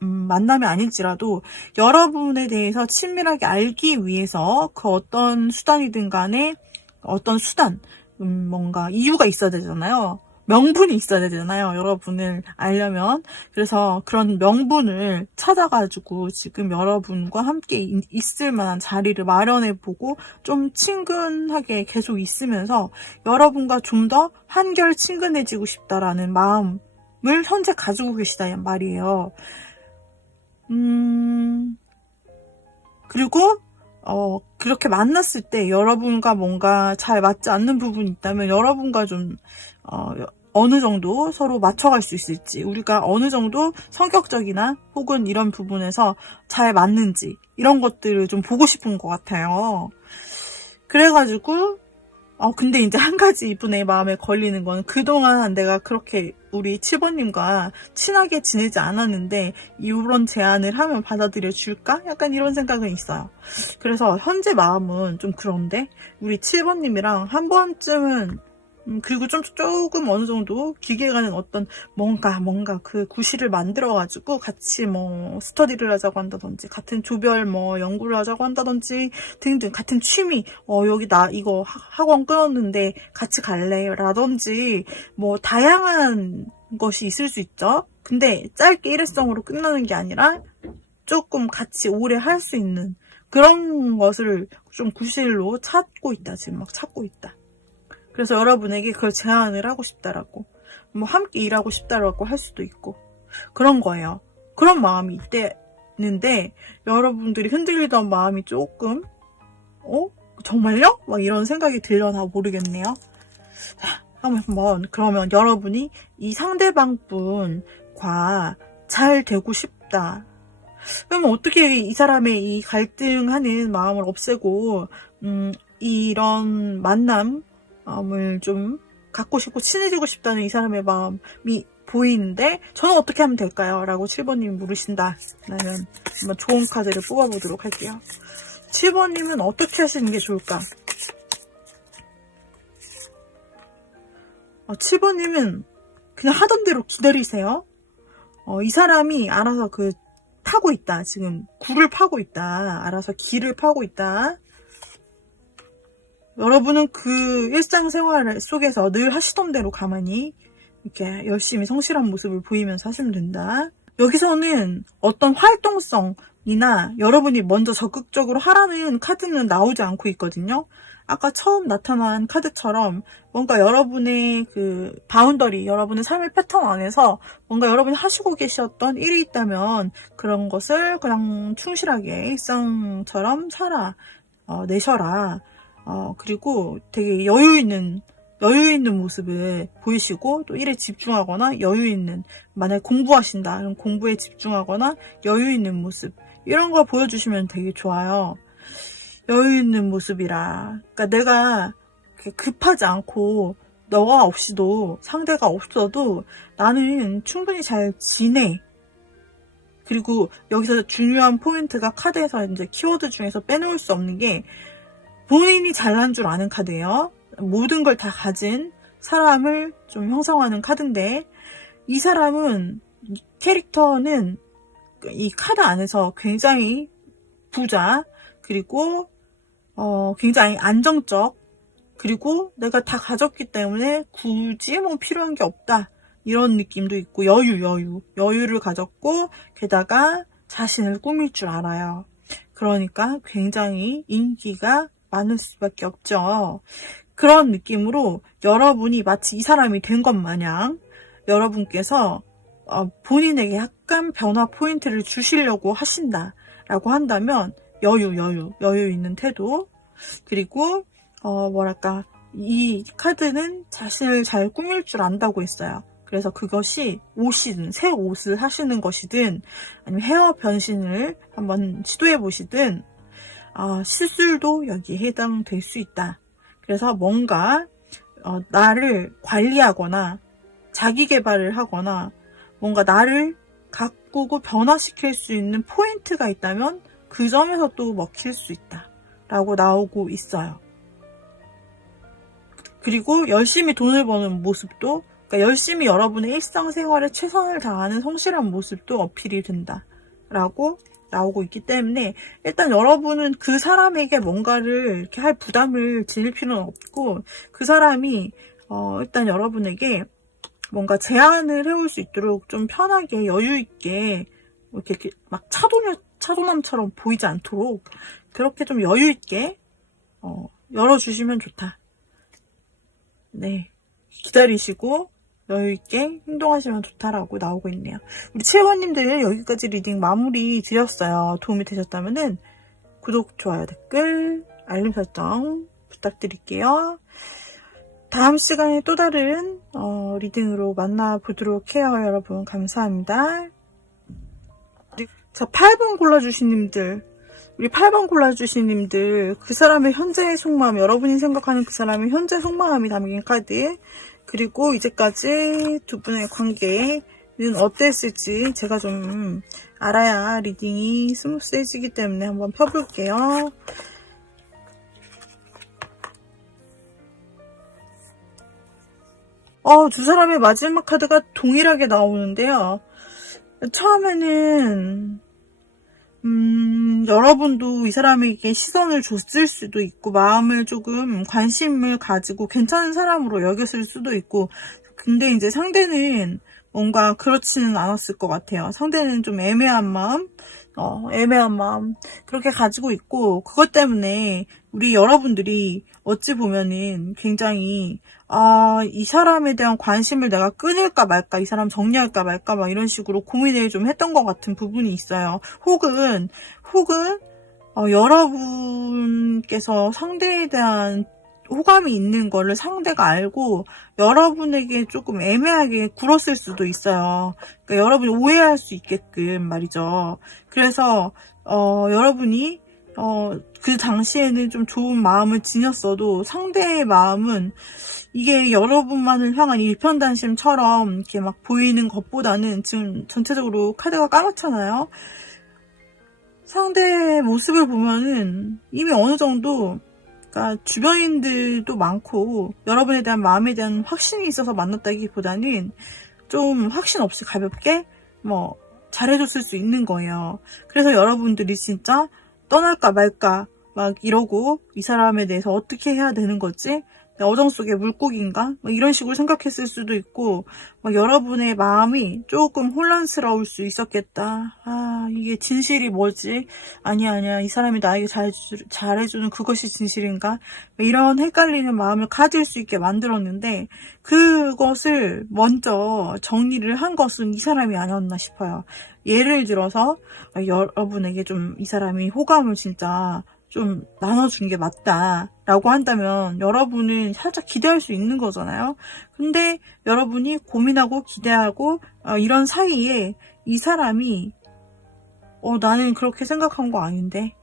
만남이 아닐지라도 여러분에 대해서 친밀하게 알기 위해서 그 어떤 수단이든 간에 어떤 수단 뭔가 이유가 있어야 되잖아요. 명분이 있어야 되잖아요. 여러분을 알려면. 그래서 그런 명분을 찾아가지고 지금 여러분과 함께 있을 만한 자리를 마련해보고 좀 친근하게 계속 있으면서 여러분과 좀 더 한결 친근해지고 싶다라는 마음을 현재 가지고 계시다는 말이에요. 그리고 그렇게 만났을 때 여러분과 뭔가 잘 맞지 않는 부분이 있다면 여러분과 좀 어느 정도 서로 맞춰갈 수 있을지, 우리가 어느 정도 성격적이나 혹은 이런 부분에서 잘 맞는지 이런 것들을 좀 보고 싶은 것 같아요. 그래가지고 근데 이제 한 가지 이분의 마음에 걸리는 건 그동안 내가 그렇게 우리 7번님과 친하게 지내지 않았는데 이런 제안을 하면 받아들여 줄까? 약간 이런 생각은 있어요. 그래서 현재 마음은 좀 그런데 우리 7번님이랑 한 번쯤은 그리고 좀 조금 어느 정도 길게 가는 어떤 뭔가 그 구실을 만들어가지고 같이 뭐 스터디를 하자고 한다든지 같은 조별 뭐 연구를 하자고 한다든지 등등 같은 취미 여기 나 이거 학원 끊었는데 같이 갈래? 라든지 뭐 다양한 것이 있을 수 있죠. 근데 짧게 일회성으로 끝나는 게 아니라 조금 같이 오래 할 수 있는 그런 것을 좀 구실로 찾고 있다. 지금 막 찾고 있다. 그래서 여러분에게 그걸 제안을 하고 싶다라고, 뭐 함께 일하고 싶다라고 할 수도 있고 그런 거예요. 그런 마음이 있대는데 여러분들이 흔들리던 마음이 조금 정말요? 막 이런 생각이 들려나 모르겠네요. 자, 한번 그러면 여러분이 이 상대방 분과 잘 되고 싶다. 그러면 어떻게 이 사람의 이 갈등하는 마음을 없애고 이런 만남을 좀 갖고 싶고 친해지고 싶다는 이 사람의 마음이 보이는데 저는 어떻게 하면 될까요? 라고 7번님이 물으신다. 나는 한번 좋은 카드를 뽑아보도록 할게요. 7번님은 어떻게 하시는 게 좋을까? 7번님은 그냥 하던 대로 기다리세요. 이 사람이 알아서 파고 있다. 지금 굴을 파고 있다. 알아서 길을 파고 있다. 여러분은 그 일상생활 속에서 늘 하시던 대로 가만히 이렇게 열심히 성실한 모습을 보이면서 하시면 된다. 여기서는 어떤 활동성이나 여러분이 먼저 적극적으로 하라는 카드는 나오지 않고 있거든요. 아까 처음 나타난 카드처럼 뭔가 여러분의 그 바운더리, 여러분의 삶의 패턴 안에서 뭔가 여러분이 하시고 계셨던 일이 있다면 그런 것을 그냥 충실하게 일상처럼 내셔라. 그리고 되게 여유 있는 모습을 보이시고 또 일에 집중하거나 여유 있는, 만약 공부하신다 그럼 공부에 집중하거나 여유 있는 모습 이런 걸 보여주시면 되게 좋아요. 여유 있는 모습이라, 그러니까 내가 급하지 않고 너가 없이도 상대가 없어도 나는 충분히 잘 지내. 그리고 여기서 중요한 포인트가 카드에서 이제 키워드 중에서 빼놓을 수 없는 게 본인이 잘난 줄 아는 카드예요. 모든 걸 다 가진 사람을 좀 형성하는 카드인데 이 사람은, 캐릭터는 이 카드 안에서 굉장히 부자, 그리고 굉장히 안정적, 그리고 내가 다 가졌기 때문에 굳이 뭐 필요한 게 없다 이런 느낌도 있고 여유를 가졌고 게다가 자신을 꾸밀 줄 알아요. 그러니까 굉장히 인기가 많을 수밖에 없죠. 그런 느낌으로 여러분이 마치 이 사람이 된 것 마냥 여러분께서 본인에게 약간 변화 포인트를 주시려고 하신다라고 한다면 여유 있는 태도, 그리고 이 카드는 자신을 잘 꾸밀 줄 안다고 했어요. 그래서 그것이 옷이든 새 옷을 하시는 것이든 아니면 헤어 변신을 한번 시도해 보시든 시술도 여기에 해당될 수 있다. 그래서 뭔가 나를 관리하거나 자기 개발을 하거나 뭔가 나를 가꾸고 변화시킬 수 있는 포인트가 있다면 그 점에서 또 먹힐 수 있다 라고 나오고 있어요. 그리고 열심히 돈을 버는 모습도, 그러니까 열심히 여러분의 일상생활에 최선을 다하는 성실한 모습도 어필이 된다 라고 나오고 있기 때문에 일단 여러분은 그 사람에게 뭔가를 이렇게 할 부담을 지닐 필요는 없고 그 사람이 일단 여러분에게 뭔가 제안을 해올 수 있도록 좀 편하게 여유있게 이렇게 막 차도남처럼 보이지 않도록 그렇게 좀 여유있게 열어주시면 좋다. 네, 기다리시고 여유있게 행동하시면 좋다라고 나오고 있네요. 우리 7번님들 여기까지 리딩 마무리 드렸어요. 도움이 되셨다면은 구독, 좋아요, 댓글, 알림 설정 부탁드릴게요. 다음 시간에 또 다른 리딩으로 만나보도록 해요. 여러분 감사합니다. 자, 8번 골라주신 님들, 우리 8번 골라주신 님들, 그 사람의 현재의 속마음, 여러분이 생각하는 그 사람의 현재 속마음이 담긴 카드, 그리고 이제까지 두 분의 관계는 어땠을지 제가 좀 알아야 리딩이 스무스해지기 때문에 한번 펴볼게요. 두 사람의 마지막 카드가 동일하게 나오는데요. 처음에는 여러분도 이 사람에게 시선을 줬을 수도 있고 마음을 조금 관심을 가지고 괜찮은 사람으로 여겼을 수도 있고, 근데 이제 상대는 뭔가 그렇지는 않았을 것 같아요. 상대는 좀 애매한 마음 그렇게 가지고 있고, 그것 때문에 우리 여러분들이 어찌 보면은 굉장히 이 사람에 대한 관심을 내가 끊을까 말까, 이 사람 정리할까 말까 막 이런 식으로 고민을 좀 했던 것 같은 부분이 있어요. 혹은 여러분께서 상대에 대한 호감이 있는 거를 상대가 알고 여러분에게 조금 애매하게 굴었을 수도 있어요. 그러니까 여러분이 오해할 수 있게끔 말이죠. 그래서 여러분이 그 당시에는 좀 좋은 마음을 지녔어도 상대의 마음은 이게 여러분만을 향한 일편단심처럼 이렇게 막 보이는 것보다는, 지금 전체적으로 카드가 까맣잖아요. 상대의 모습을 보면은 이미 어느 정도, 그러니까 주변인들도 많고 여러분에 대한 마음에 대한 확신이 있어서 만났다기보다는 좀 확신 없이 가볍게 잘해줬을 수 있는 거예요. 그래서 여러분들이 진짜 떠날까 말까 막 이러고, 이 사람에 대해서 어떻게 해야 되는 거지? 어정 속의 물고기인가? 이런 식으로 생각했을 수도 있고, 여러분의 마음이 조금 혼란스러울 수 있었겠다. 이게 진실이 뭐지? 아니야. 이 사람이 나에게 잘해주는 그것이 진실인가? 이런 헷갈리는 마음을 가질 수 있게 만들었는데, 그것을 먼저 정리를 한 것은 이 사람이 아니었나 싶어요. 예를 들어서 여러분에게 좀 이 사람이 호감을 진짜 좀 나눠준 게 맞다 라고 한다면 여러분은 살짝 기대할 수 있는 거잖아요. 근데 여러분이 고민하고 기대하고 이런 사이에 이 사람이 나는 그렇게 생각한 거 아닌데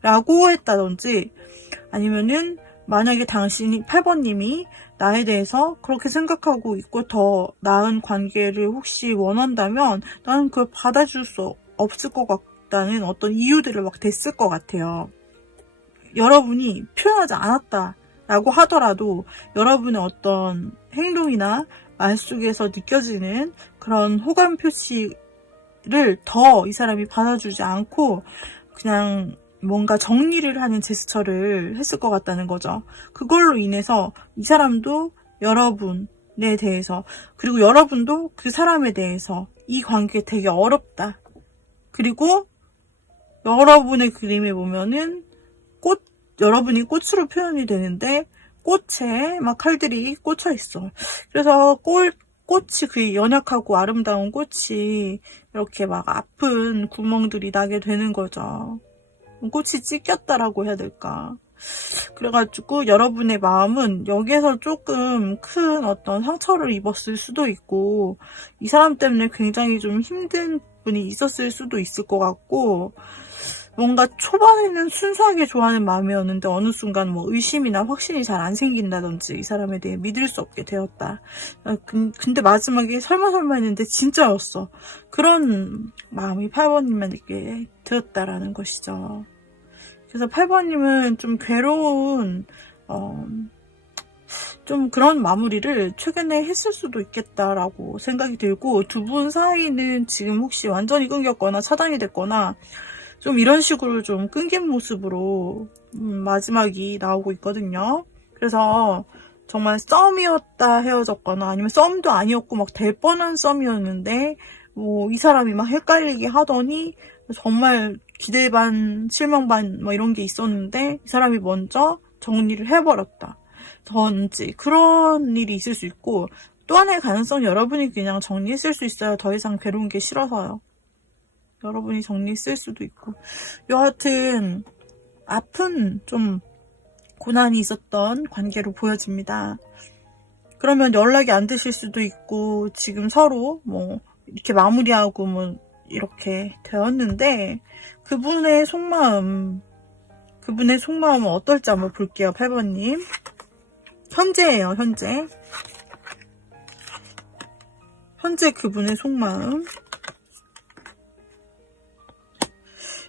라고 했다든지, 아니면은 만약에 당신이 8번님이 나에 대해서 그렇게 생각하고 있고 더 나은 관계를 혹시 원한다면 나는 그걸 받아줄 수 없을 것 같다는 어떤 이유들을 막 댔을 것 같아요. 여러분이 표현하지 않았다라고 하더라도 여러분의 어떤 행동이나 말 속에서 느껴지는 그런 호감 표시를 더 이 사람이 받아주지 않고 그냥 뭔가 정리를 하는 제스처를 했을 것 같다는 거죠. 그걸로 인해서 이 사람도 여러분에 대해서, 그리고 여러분도 그 사람에 대해서 이 관계 되게 어렵다. 그리고 여러분의 그림에 보면은 여러분이 꽃으로 표현이 되는데 꽃에 막 칼들이 꽂혀 있어. 그래서 꽃이 그 연약하고 아름다운 꽃이 이렇게 막 아픈 구멍들이 나게 되는 거죠. 꽃이 찢겼다라고 해야 될까. 그래가지고 여러분의 마음은 여기에서 조금 큰 어떤 상처를 입었을 수도 있고, 이 사람 때문에 굉장히 좀 힘든 분이 있었을 수도 있을 것 같고, 뭔가 초반에는 순수하게 좋아하는 마음이었는데 어느 순간 의심이나 확신이 잘 안 생긴다든지 이 사람에 대해 믿을 수 없게 되었다. 근데 마지막에 설마 했는데 진짜였어. 그런 마음이 8번님에게 들었다라는 것이죠. 그래서 8번님은 좀 괴로운 좀 그런 마무리를 최근에 했을 수도 있겠다라고 생각이 들고, 두 분 사이는 지금 혹시 완전히 끊겼거나 차단이 됐거나 좀 이런 식으로 좀 끊긴 모습으로 마지막이 나오고 있거든요. 그래서 정말 썸이었다 헤어졌거나 아니면 썸도 아니었고 막 될 뻔한 썸이었는데 뭐 이 사람이 막 헷갈리게 하더니 정말 기대 반 실망 반 뭐 이런 게 있었는데 이 사람이 먼저 정리를 해버렸다 던지 그런 일이 있을 수 있고, 또 하나의 가능성, 여러분이 그냥 정리했을 수 있어요. 더 이상 괴로운 게 싫어서요. 여러분이 정리했을 수도 있고. 여하튼 아픈 좀 고난이 있었던 관계로 보여집니다. 그러면 연락이 안 되실 수도 있고 지금 서로 뭐 이렇게 마무리하고 뭐 이렇게 되었는데 그분의 속마음은 어떨지 한번 볼게요. 8번님. 현재예요. 현재 그분의 속마음.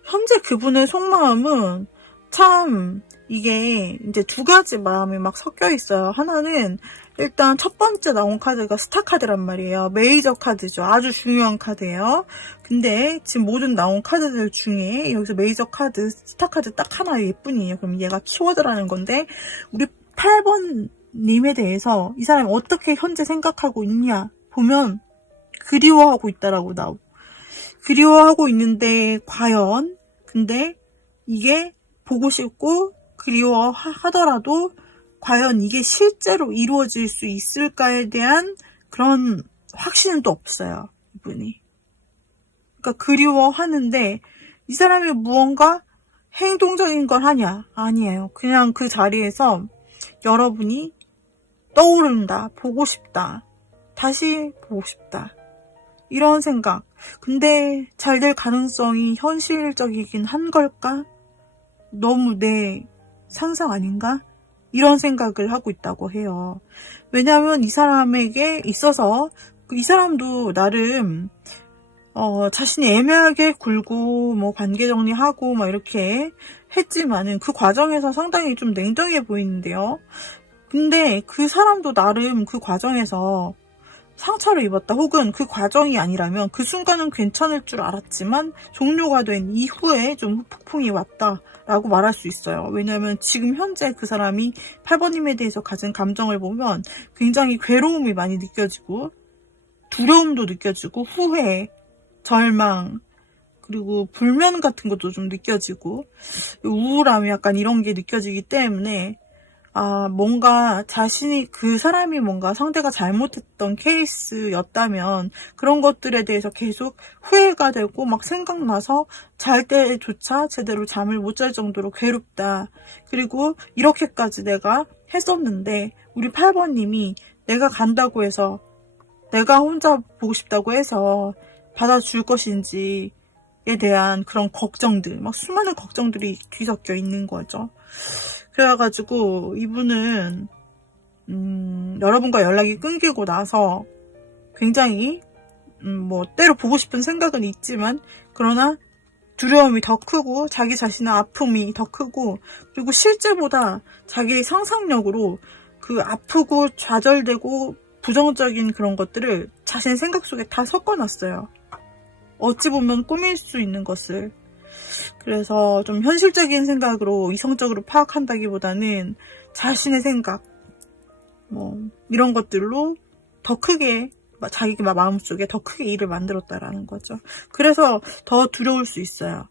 현재 그분의 속마음은 참 이게 이제 두 가지 마음이 막 섞여 있어요. 하나는 일단 첫 번째 나온 카드가 스타 카드란 말이에요. 메이저 카드죠. 아주 중요한 카드예요. 근데 지금 모든 나온 카드들 중에 여기서 메이저 카드, 스타 카드 딱 하나 예뿐이에요. 그럼 얘가 키워드라는 건데, 우리 8번 님에 대해서 이 사람이 어떻게 현재 생각하고 있냐 보면 그리워하고 있다라고 나오고, 그리워하고 있는데 과연 근데 이게 보고 싶고 그리워하더라도 과연 이게 실제로 이루어질 수 있을까에 대한 그런 확신은 또 없어요. 이분이. 그러니까 그리워하는데 이 사람이 무언가 행동적인 걸 하냐? 아니에요. 그냥 그 자리에서 여러분이 떠오른다. 보고 싶다. 다시 보고 싶다. 이런 생각. 근데 잘 될 가능성이 현실적이긴 한 걸까? 너무 내 상상 아닌가? 이런 생각을 하고 있다고 해요. 왜냐하면 이 사람에게 있어서 이 사람도 나름 자신이 애매하게 굴고 뭐 관계 정리하고 막 이렇게 했지만은 그 과정에서 상당히 좀 냉정해 보이는데요. 근데 그 사람도 나름 그 과정에서 상처를 입었다, 혹은 그 과정이 아니라면 그 순간은 괜찮을 줄 알았지만 종료가 된 이후에 좀 후폭풍이 왔다라고 말할 수 있어요. 왜냐하면 지금 현재 그 사람이 8번님에 대해서 가진 감정을 보면 굉장히 괴로움이 많이 느껴지고 두려움도 느껴지고 후회, 절망, 그리고 불면 같은 것도 좀 느껴지고 우울함, 약간 이런 게 느껴지기 때문에 뭔가 자신이, 그 사람이 뭔가 상대가 잘못했던 케이스였다면 그런 것들에 대해서 계속 후회가 되고 막 생각나서 잘 때조차 제대로 잠을 못 잘 정도로 괴롭다. 그리고 이렇게까지 내가 했었는데 우리 8번님이 내가 간다고 해서, 내가 혼자 보고 싶다고 해서 받아줄 것인지에 대한 그런 걱정들, 막 수많은 걱정들이 뒤섞여 있는 거죠. 그래가지고 이분은 여러분과 연락이 끊기고 나서 굉장히 뭐 때로 보고 싶은 생각은 있지만, 그러나 두려움이 더 크고 자기 자신의 아픔이 더 크고, 그리고 실제보다 자기의 상상력으로 그 아프고 좌절되고 부정적인 그런 것들을 자신의 생각 속에 다 섞어놨어요. 어찌 보면 꾸밀 수 있는 것을. 그래서 좀 현실적인 생각으로 이성적으로 파악한다기보다는 자신의 생각, 뭐 이런 것들로 더 크게, 자기 마음속에 더 크게 일을 만들었다라는 거죠. 그래서 더 두려울 수 있어요.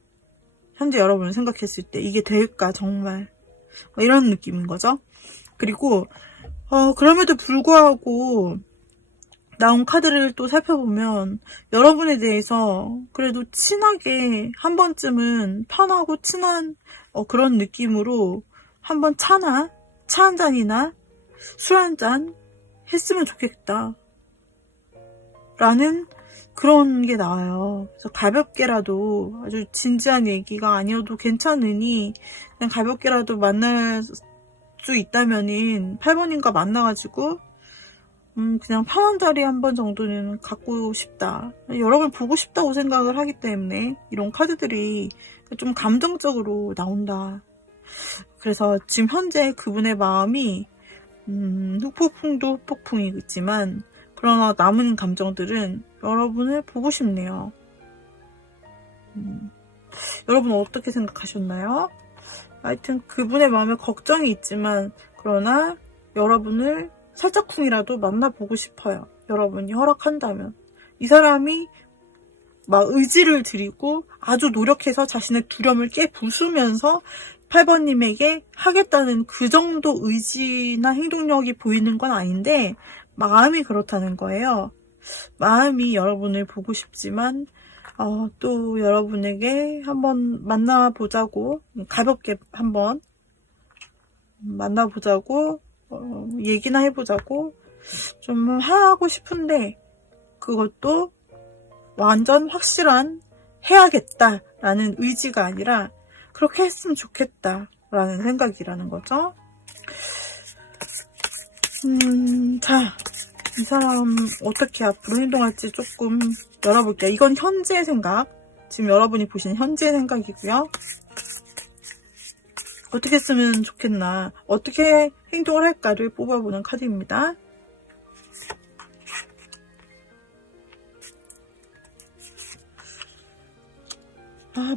현재 여러분을 생각했을 때 이게 될까 정말, 이런 느낌인 거죠. 그리고 그럼에도 불구하고 나온 카드를 또 살펴보면 여러분에 대해서 그래도 친하게 한 번쯤은 편하고 친한 그런 느낌으로 한번 차 한 잔이나 술 한 잔 했으면 좋겠다 라는 그런 게 나와요. 그래서 가볍게라도, 아주 진지한 얘기가 아니어도 괜찮으니 그냥 가볍게라도 만날 수 있다면은 8번님과 만나가지고 그냥 편한 자리 한 번 정도는 갖고 싶다. 여러분 보고 싶다고 생각을 하기 때문에 이런 카드들이 좀 감정적으로 나온다. 그래서 지금 현재 그분의 마음이 후폭풍도 후폭풍이겠지만, 그러나 남은 감정들은 여러분을 보고 싶네요. 여러분 어떻게 생각하셨나요? 하여튼 그분의 마음에 걱정이 있지만, 그러나 여러분을 살짝쿵이라도 만나보고 싶어요. 여러분이 허락한다면. 이 사람이 막 의지를 들이고 아주 노력해서 자신의 두려움을 깨부수면서 8번님에게 하겠다는 그 정도 의지나 행동력이 보이는 건 아닌데 마음이 그렇다는 거예요. 마음이 여러분을 보고 싶지만 또 여러분에게 한번 만나보자고, 가볍게 한번 만나보자고, 얘기나 해보자고 좀 하고 싶은데 그것도 완전 확실한 해야겠다라는 의지가 아니라 그렇게 했으면 좋겠다라는 생각이라는 거죠. 자, 이 사람 어떻게 앞으로 행동할지 조금 열어볼게요. 이건 현재의 생각, 지금 여러분이 보시는 현재의 생각이고요. 어떻게 했으면 좋겠나, 어떻게 행동을 할까를 뽑아보는 카드입니다.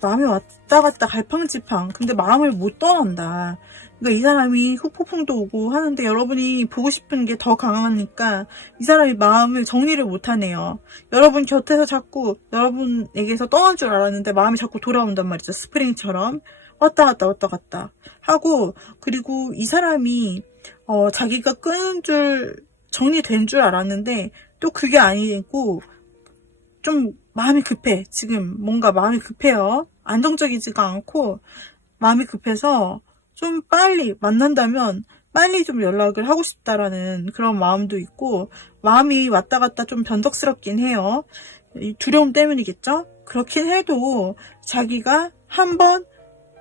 마음이 왔다 갔다 갈팡지팡. 근데 마음을 못 떠난다. 그러니까 이 사람이 후폭풍도 오고 하는데 여러분이 보고 싶은 게 더 강하니까 이 사람이 마음을 정리를 못 하네요. 여러분 곁에서 자꾸 여러분에게서 떠난 줄 알았는데 마음이 자꾸 돌아온단 말이죠. 스프링처럼 왔다 갔다 하고, 그리고 이 사람이 자기가 끄는 줄, 정리된 줄 알았는데 또 그게 아니고 좀 마음이 급해. 지금 뭔가 마음이 급해요. 안정적이지가 않고 마음이 급해서 좀 빨리 만난다면 빨리 좀 연락을 하고 싶다라는 그런 마음도 있고, 마음이 왔다 갔다 좀 변덕스럽긴 해요. 두려움 때문이겠죠? 그렇긴 해도 자기가 한번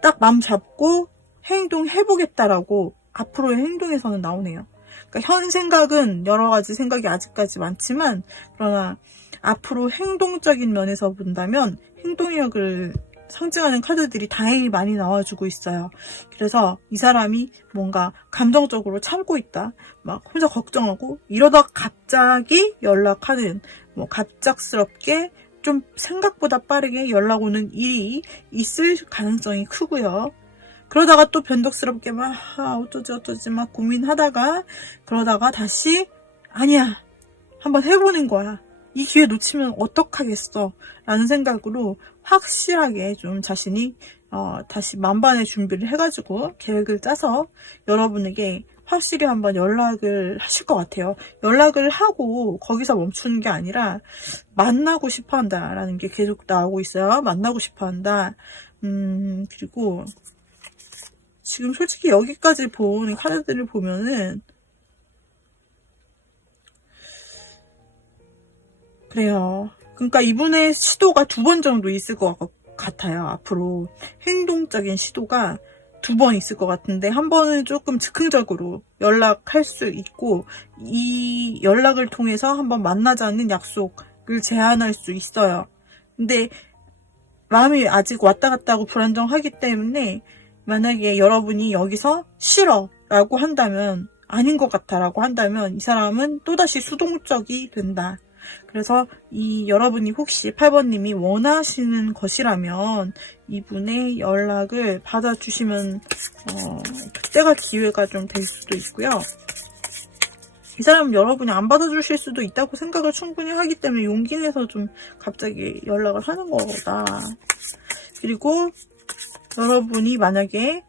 딱 마음 잡고 행동해보겠다라고 앞으로의 행동에서는 나오네요. 그러니까 현 생각은 여러 가지 생각이 아직까지 많지만, 그러나 앞으로 행동적인 면에서 본다면 행동력을 상징하는 카드들이 다행히 많이 나와주고 있어요. 그래서 이 사람이 뭔가 감정적으로 참고 있다, 막 혼자 걱정하고 이러다 갑자기 연락하는, 뭐 갑작스럽게 좀 생각보다 빠르게 연락 오는 일이 있을 가능성이 크고요. 그러다가 또 변덕스럽게 막 어쩌지 막 고민하다가 그러다가 다시 아니야, 한번 해보는 거야, 이 기회 놓치면 어떡하겠어 라는 생각으로 확실하게 좀 자신이 다시 만반의 준비를 해가지고 계획을 짜서 여러분에게 확실히 한번 연락을 하실 것 같아요. 연락을 하고 거기서 멈추는 게 아니라 만나고 싶어 한다라는 게 계속 나오고 있어요. 만나고 싶어 한다. 그리고 지금 솔직히 여기까지 본 카드들을 보면은 그래요. 그러니까 이분의 시도가 2번 정도 있을 것 같아요. 앞으로 행동적인 시도가 2번 있을 것 같은데, 한 번은 조금 즉흥적으로 연락할 수 있고, 이 연락을 통해서 한번 만나자는 약속을 제안할 수 있어요. 근데 마음이 아직 왔다 갔다 하고 불안정하기 때문에 만약에 여러분이 여기서 싫어 라고 한다면, 아닌 것 같아 라고 한다면 이 사람은 또다시 수동적이 된다. 그래서 여러분이 혹시 8번님이 원하시는 것이라면 이분의 연락을 받아주시면 그때가 기회가 좀 될 수도 있고요. 이 사람은 여러분이 안 받아주실 수도 있다고 생각을 충분히 하기 때문에 용기 내서 좀 갑자기 연락을 하는 거다. 그리고 여러분이 만약에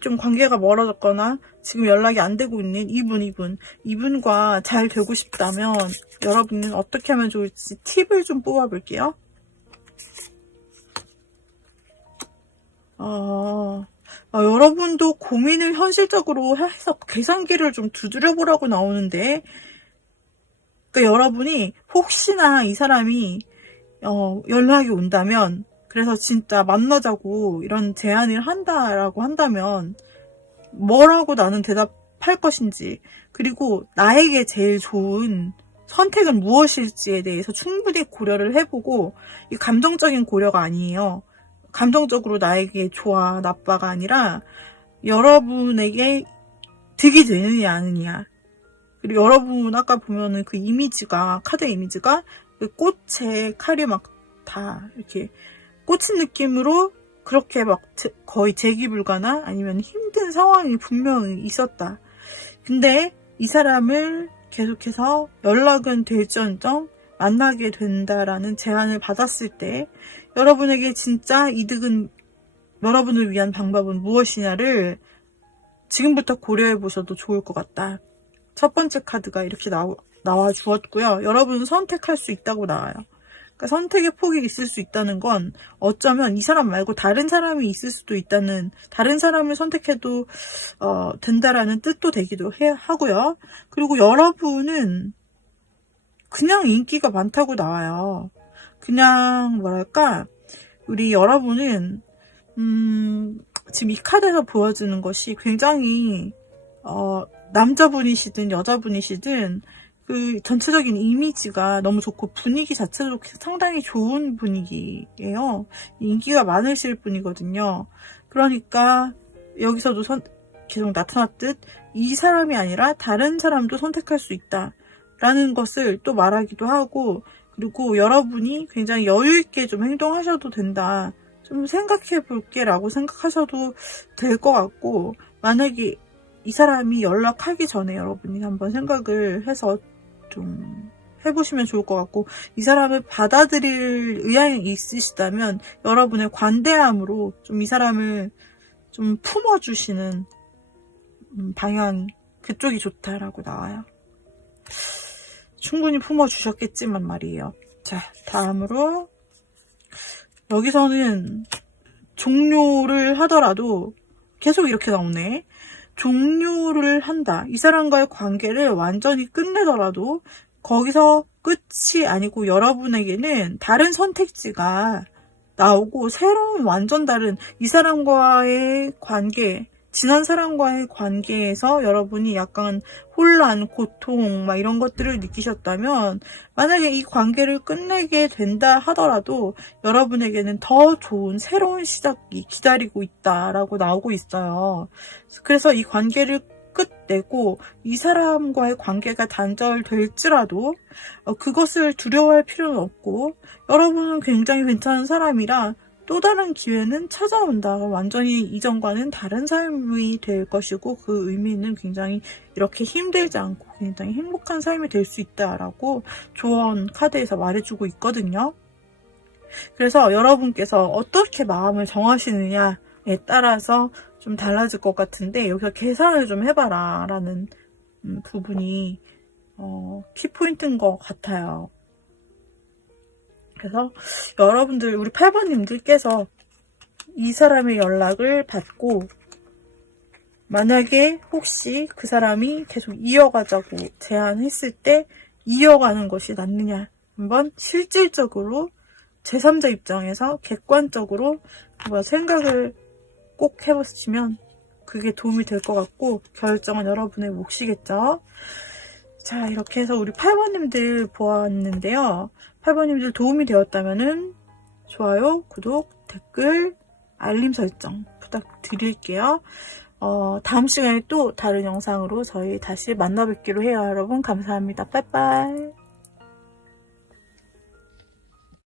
좀 관계가 멀어졌거나 지금 연락이 안 되고 있는 이분과 잘 되고 싶다면 여러분은 어떻게 하면 좋을지 팁을 좀 뽑아볼게요. 여러분도 고민을 현실적으로 해서 계산기를 좀 두드려보라고 나오는데, 그러니까 여러분이 혹시나 이 사람이 연락이 온다면, 그래서 진짜 만나자고 이런 제안을 한다라고 한다면 뭐라고 나는 대답할 것인지, 그리고 나에게 제일 좋은 선택은 무엇일지에 대해서 충분히 고려를 해보고, 이 감정적인 고려가 아니에요. 감정적으로 나에게 좋아 나빠가 아니라 여러분에게 득이 되느냐 아니냐. 그리고 여러분 아까 보면은 그 이미지가, 카드 이미지가 그 꽃에 칼이 막 다 이렇게 꽂힌 느낌으로 그렇게 막 거의 재기불가나 아니면 힘든 상황이 분명히 있었다. 근데 이 사람을 계속해서 연락은 될지언정 만나게 된다라는 제안을 받았을 때 여러분에게 진짜 이득은, 여러분을 위한 방법은 무엇이냐를 지금부터 고려해 보셔도 좋을 것 같다. 첫 번째 카드가 이렇게 나와 주었고요. 여러분은 선택할 수 있다고 나와요. 그러니까 선택의 폭이 있을 수 있다는 건 어쩌면 이 사람 말고 다른 사람이 있을 수도 있다는, 다른 사람을 선택해도 된다라는 뜻도 되기도 하고요. 그리고 여러분은 그냥 인기가 많다고 나와요. 그냥 뭐랄까, 우리 여러분은 지금 이 카드에서 보여주는 것이 굉장히 남자분이시든 여자분이시든 그 전체적인 이미지가 너무 좋고 분위기 자체도 상당히 좋은 분위기예요. 인기가 많으실 분이거든요. 그러니까 여기서도 계속 나타났듯 이 사람이 아니라 다른 사람도 선택할 수 있다 라는 것을 또 말하기도 하고, 그리고 여러분이 굉장히 여유있게 좀 행동하셔도 된다, 좀 생각해 볼게 라고 생각하셔도 될 것 같고, 만약에 이 사람이 연락하기 전에 여러분이 한번 생각을 해서 좀 해보시면 좋을 것 같고, 이 사람을 받아들일 의향이 있으시다면 여러분의 관대함으로 좀 이 사람을 좀 품어주시는 방향, 그쪽이 좋다라고 나와요. 충분히 품어주셨겠지만 말이에요. 자, 다음으로 여기서는 종료를 하더라도 계속 이렇게 나오네. 종료를 한다. 이 사람과의 관계를 완전히 끝내더라도 거기서 끝이 아니고 여러분에게는 다른 선택지가 나오고 새로운 완전 다른 이 사람과의 관계, 지난 사람과의 관계에서 여러분이 약간 혼란, 고통 막 이런 것들을 느끼셨다면, 만약에 이 관계를 끝내게 된다 하더라도 여러분에게는 더 좋은 새로운 시작이 기다리고 있다라고 나오고 있어요. 그래서 이 관계를 끝내고 이 사람과의 관계가 단절될지라도 그것을 두려워할 필요는 없고, 여러분은 굉장히 괜찮은 사람이라 또 다른 기회는 찾아온다. 완전히 이전과는 다른 삶이 될 것이고, 그 의미는 굉장히 이렇게 힘들지 않고 굉장히 행복한 삶이 될 수 있다라고 조언 카드에서 말해주고 있거든요. 그래서 여러분께서 어떻게 마음을 정하시느냐에 따라서 좀 달라질 것 같은데, 여기서 계산을 좀 해봐라 라는 부분이 키포인트인 것 같아요. 그래서 여러분들, 우리 8번님들께서 이 사람의 연락을 받고 만약에 혹시 그 사람이 계속 이어가자고 제안했을 때 이어가는 것이 낫느냐, 한번 실질적으로 제3자 입장에서 객관적으로 한번 생각을 꼭 해보시면 그게 도움이 될 것 같고, 결정은 여러분의 몫이겠죠. 자, 이렇게 해서 우리 8번님들 보았는데요. 8번님들 도움이 되었다면은 좋아요, 구독, 댓글, 알림 설정 부탁드릴게요. 다음 시간에 또 다른 영상으로 저희 다시 만나 뵙기로 해요. 여러분 감사합니다. 빠이빠이.